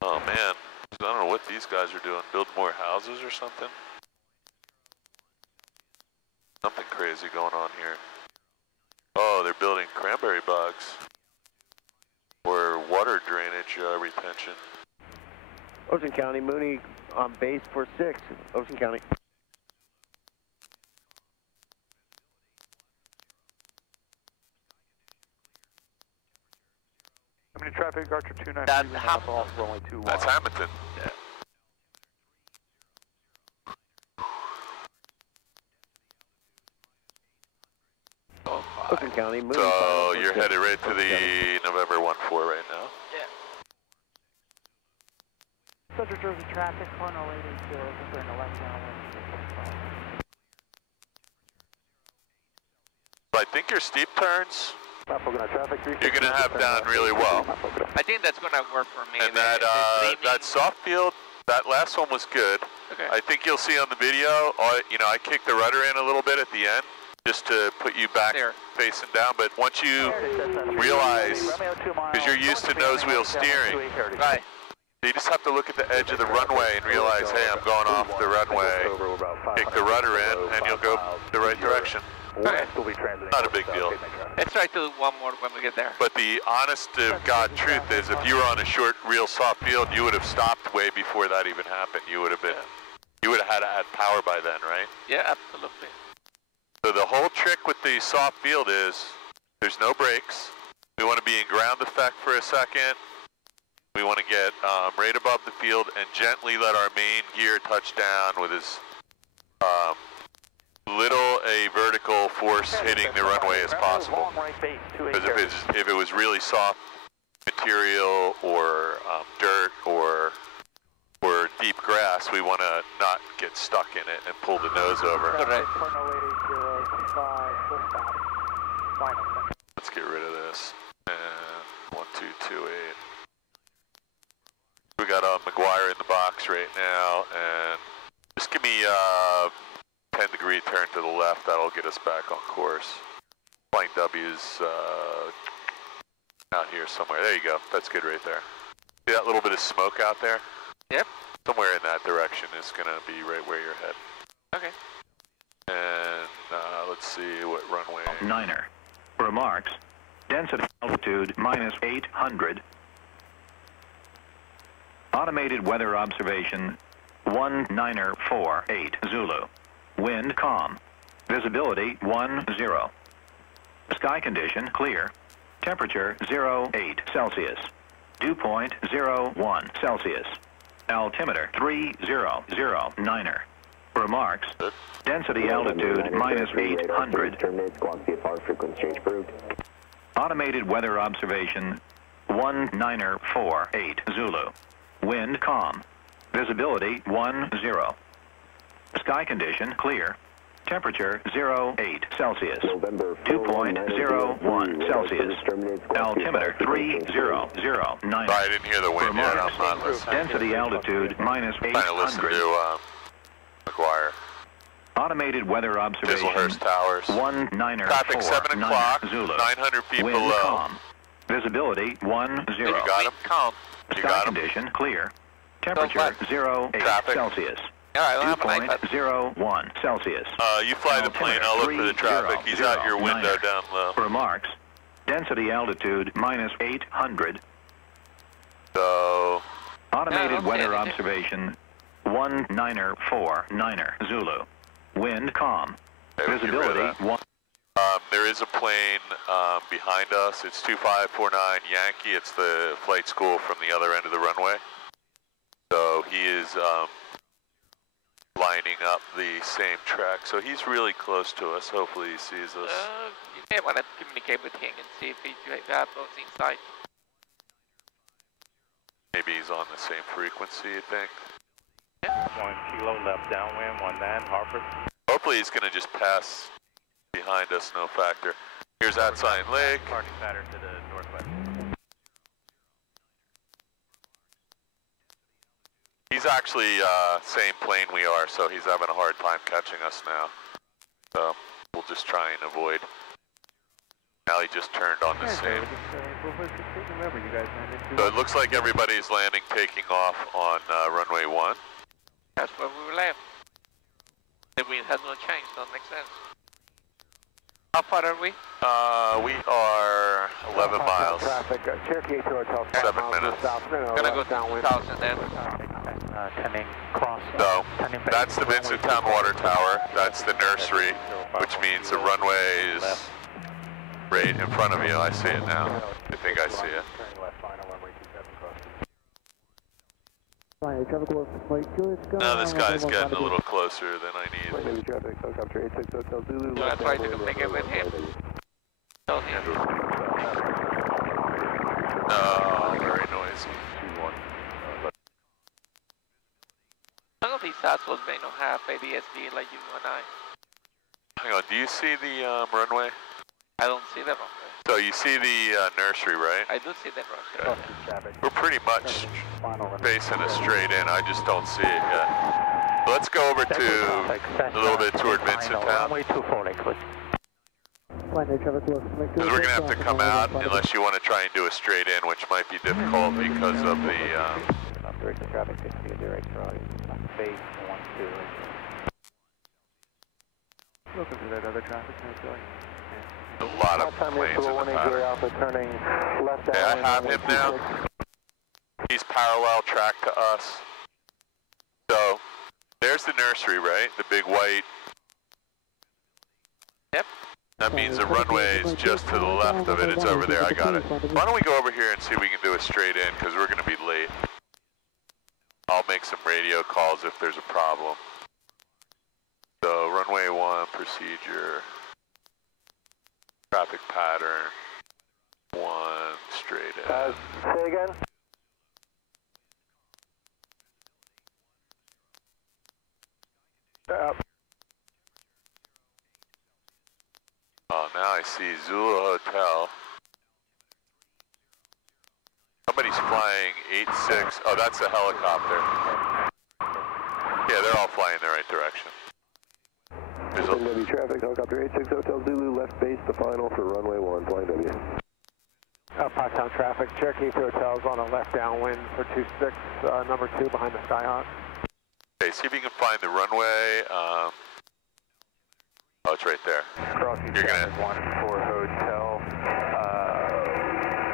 Oh man, I don't know what these guys are doing. Build more houses or something? Something crazy going on here. Oh, they're building cranberry bogs. Or water drainage retention. Ocean County, Mooney on base for 6, Ocean County. How many traffic, Archer 293? That's Hamilton. Runway 21. That's Hamilton. Yeah. Ocean County, Mooney. So you're headed right to the November 14 right now? Yeah. Central Jersey traffic, Carnell 880 is entering the left downwind. I think your steep turns, you're going to have down really well. I think that's going to work for me. And that soft field, that last one was good. Okay. I think you'll see on the video, I kicked the rudder in a little bit at the end just to put you back facing down. But once you realize, because you're used to nose wheel steering, right. you just have to look at the edge of the runway and realize, hey, I'm going off the runway, kick the rudder in, and you'll go the right direction. Okay. Not a big deal. Let's try to do one more when we get there. But the honest to God truth is, if you were on a short, real soft field, you would have stopped way before that even happened. You would have been, you would have had to add power by then, right? Yeah, absolutely. So the whole trick with the soft field is, there's no brakes. We want to be in ground effect for a second. We want to get right above the field and gently let our main gear touch down with as little a vertical force hitting the runway as possible. Because if it was really soft material or dirt or deep grass, we want to not get stuck in it and pull the nose over. Let's get rid of this. And 1228. We got McGuire in the box right now, and just give me 10-degree turn to the left. That'll get us back on course. Flight W's out here somewhere. There you go. That's good right there. See that little bit of smoke out there? Yep. Somewhere in that direction is going to be right where you're headed. Okay. And let's see what runway. Niner. Remarks. Density altitude minus 800. Automated weather observation 1948 Zulu. Wind calm. Visibility 10. Sky condition clear. Temperature 08 Celsius. Dew point 01 Celsius. Altimeter 3009er. Remarks. Density altitude minus 800. Automated weather observation 1948 Zulu. Wind calm. Visibility 10. Sky condition clear. Temperature 08 Celsius. Dew point 01 Celsius. Altimeter 3009. I didn't hear the wind yet. I'm not listening. Density altitude minus 800. Trying to listen to McGuire. Automated weather observation. Chislehurst Towers. 1948 Traffic 7 o'clock. Zulu. 900 feet Wind below. calm. Visibility 10. You got him? Calm. You Sky got him? condition clear. Temperature 08 Traffic. Celsius. Alright, Dew point 01 Celsius. You fly the plane. I'll look for the traffic. He's out your window down low. Remarks. Density altitude minus 800. So. Automated weather observation 1949er Zulu. Wind calm. Visibility 1. There is a plane behind us. It's 2549 Yankee. It's the flight school from the other end of the runway. So he is lining up the same track. So he's really close to us. Hopefully he sees us. You may want to communicate with him and see if you have those insights. Maybe he's on the same frequency, you think? 1 kilo left downwind, 19 Harper. Hopefully he's going to just pass behind us, no factor. Here's Outside Lake. Parking pattern to the northwest. He's actually same plane we are, so he's having a hard time catching us now. So we'll just try and avoid. Now he just turned on the same. So it looks like everybody's landing, taking off on runway 1. That's where we were left. The wind has no change, don't make sense. How far are we? We are 11 miles. Traffic, Cherokee 8 Hotel. 7 minutes. Gonna go to 2000 then. Tending cross. So, that's the Vincenttown Water Tower. That's the nursery, which means the runway is right in front of you. I see it now. I think I see it. Now this guy's getting a little closer than I need. I'm gonna try to communicate with him. Tell him. Oh, very noisy. None of these assholes may not have ADSB like you and I. Hang on, do you see the runway? I don't see the runway. So you see the nursery, right? I do see the runway. Okay. We're pretty much facing it straight in. I just don't see it yet. So let's go over to a little bit toward Vincenttown. Because we're going to have to come out unless you want to try and do a straight in, which might be difficult because of the... Looking for that other traffic, a lot of planes in the pattern. Okay, I have him now. He's parallel track to us. So, there's the nursery, right? The big white. Yep. That means the runway is just to the left of it. It's over there. I got it. Why don't we go over here and see if we can do a straight in, because we're going to be late. I'll make some radio calls if there's a problem. So runway 1 procedure, traffic pattern, 1 straight in. Say again? Oh, now I see Zulu Hotel. Somebody's flying 86. Oh, that's a helicopter. Yeah, they're all flying in the right direction. Flying W traffic, helicopter 86 Hotel Zulu, left base, the final for runway 1, flying W. Pottstown traffic, Cherokee Hotels on a left downwind for 26, number 2 behind the Skyhawk. Okay, see if you can find the runway. Oh, it's right there. You're gonna 14 Hotel.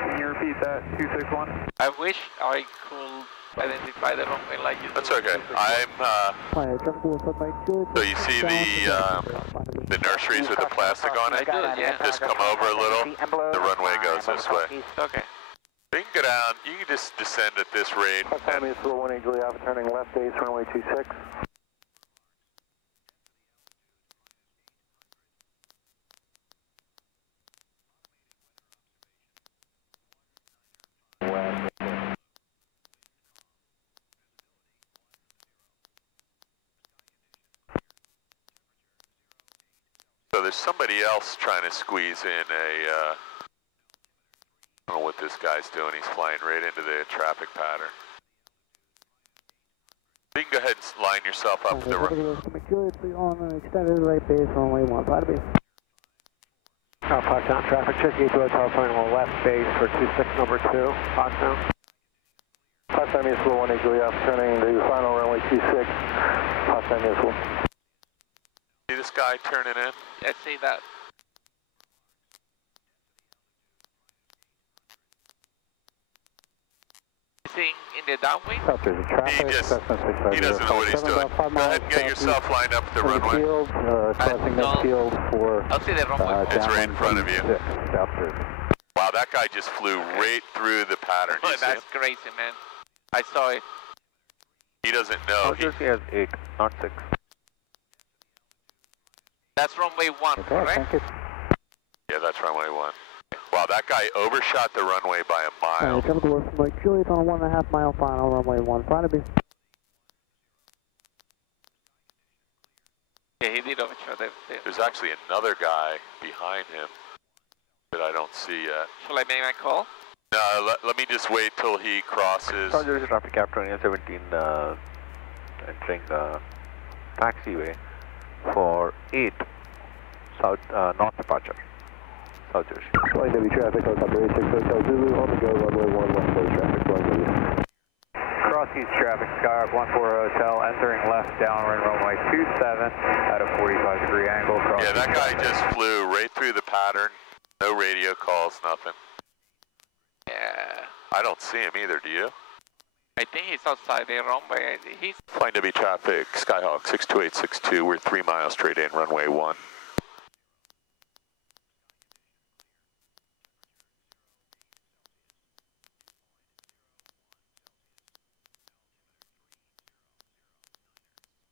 Can you repeat that? 261. I wish I could identify the runway like you. That's okay. I'm. So you see the nurseries with the plastic on it? I do, yeah. Just come over a little. The runway goes this way. Okay. You can go down. You can just descend at this rate. Miami is 418 Julie Alpha, turning left base, runway 26. So there's somebody else trying to squeeze in a, I don't know what this guy's doing. He's flying right into the traffic pattern. You can go ahead and line yourself up to the right. On an extended right base, runway 1, fly to base. Pottstown traffic, Cherokee Hotel final left base for 26, number 2, Pottstown. Pottstown is 418 Julie Alpha, turning the final runway 26, Pottstown is 4. See this guy turning in? I see that. In the downwind? He doesn't know what he's doing. Go ahead and get yourself lined up at the runway. I'll see the runway. It's right in front of you. Wow, that guy just flew right through the pattern. Oh, that's crazy, man. I saw it. He doesn't know. He has 8, not 6. That's runway 1, correct? Yeah, that's runway 1. Wow, that guy overshot the runway by a mile. Juliet on a 1.5 mile final, runway 1, fly to base. Yeah, he did overshot it. There's actually another guy behind him that I don't see yet. Shall I make my call? No, let me just wait till he crosses. There is a traffic cap 2017 entering the taxiway for 8 south north departure, South Jersey. Flying W traffic, helicopter 86 Hotel Zulu, on the go, runway 1, left base traffic, flying W. Cross-east traffic, Skyhawk 14 Hotel, entering left downwind runway 27 at a 45-degree angle. Yeah, that guy just flew right through the pattern. No radio calls, nothing. Yeah. I don't see him either, do you? I think he's outside the runway. He's Flying W traffic, Skyhawk 62862, we're 3 miles straight in, runway 1.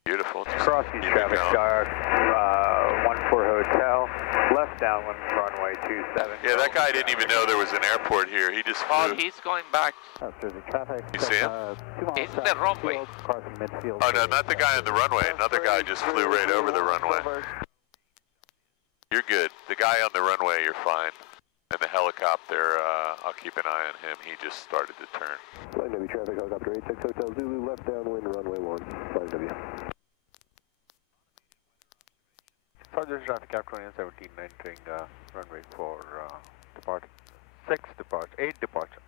Beautiful. Cross-east traffic, Skyhawk 14 Hotel, left downwind runway 27. Yeah, that guy didn't even know there was an airport here. He just flew. Oh, he's going back. Traffic. You see him? He's in the runway. Crossing midfield. Oh, no, not the guy on the runway. Another guy just flew right over the runway. You're good. The guy on the runway, you're fine. And the helicopter, I'll keep an eye on him. He just started to turn. Flying W traffic, helicopter 86 Hotel Zulu, left downwind, runway 1, flying W. South Jersey traffic cap 2017 entering runway for departure. 8 departure.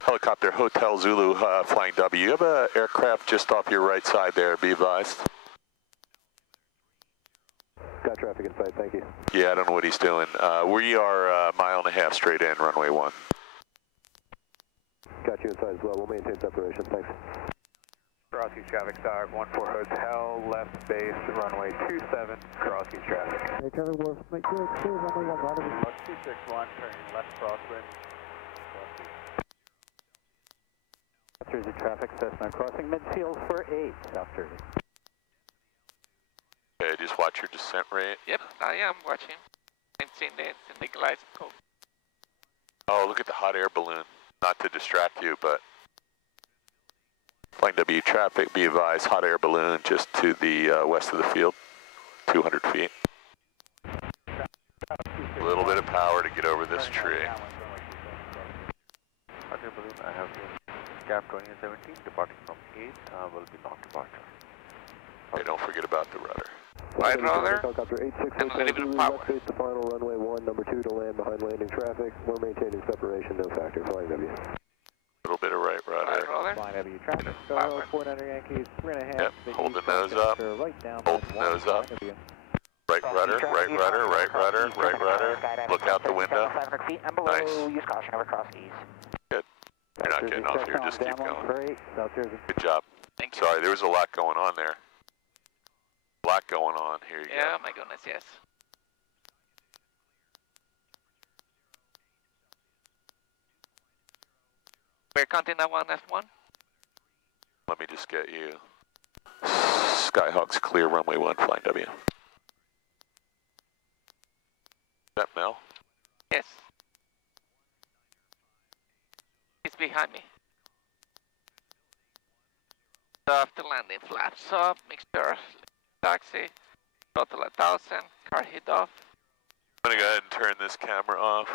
Helicopter Hotel Zulu, flying W. You have an aircraft just off your right side there, be advised. Got traffic in sight, thank you. Yeah, I don't know what he's doing. We are a mile and a half straight in, runway 1. Got you inside as well, we'll maintain separation, thanks. Cross-east traffic, Star 14 Hotel, left base, runway 27, cross-east traffic. Hey, Charlie Wolf, make sure it's clear, runway 1, right of 261, turning left crosswind. South Jersey traffic, Cessna crossing midfield for 8, South Jersey. Okay, just watch your descent rate. Yep, I am watching. I'm seeing the glide scope. Oh, look at the hot air balloon. Not to distract you, but Flying W traffic, be advised, hot air balloon just to the west of the field, 200 feet. A little bit of power to get over this tree. Hot air balloon, I have cap 2017 departing from 8, will be non-departure. Okay, don't forget about the rudder. Right rudder, Helicopter 86 and a little bit of power. Left face the final runway 1, number 2 to land behind landing traffic. We're maintaining separation, no factor, Flying W. A little bit of right rudder. Right rudder. Flying W traffic, go, 400 Yankees, 3.5. Yep, hold the nose up, hold the nose up. Right rudder, right rudder, right rudder, right rudder. Look out the window. 500 feet and below, Nice. use caution over cross ease. Good. You're not getting off here, just keep going. Great, South Jersey. Good job. Thank you. Sorry, there was a lot going on there. A lot going on. Here you Yeah, go. my goodness, yes. We're counting that one F1. Let me just get you. Skyhawk's clear, runway 1, Flying W. Is that Mel? Yes. He's behind me. After landing, flaps up, mixture, taxi, throttle 1000, car hit off. I'm gonna go ahead and turn this camera off.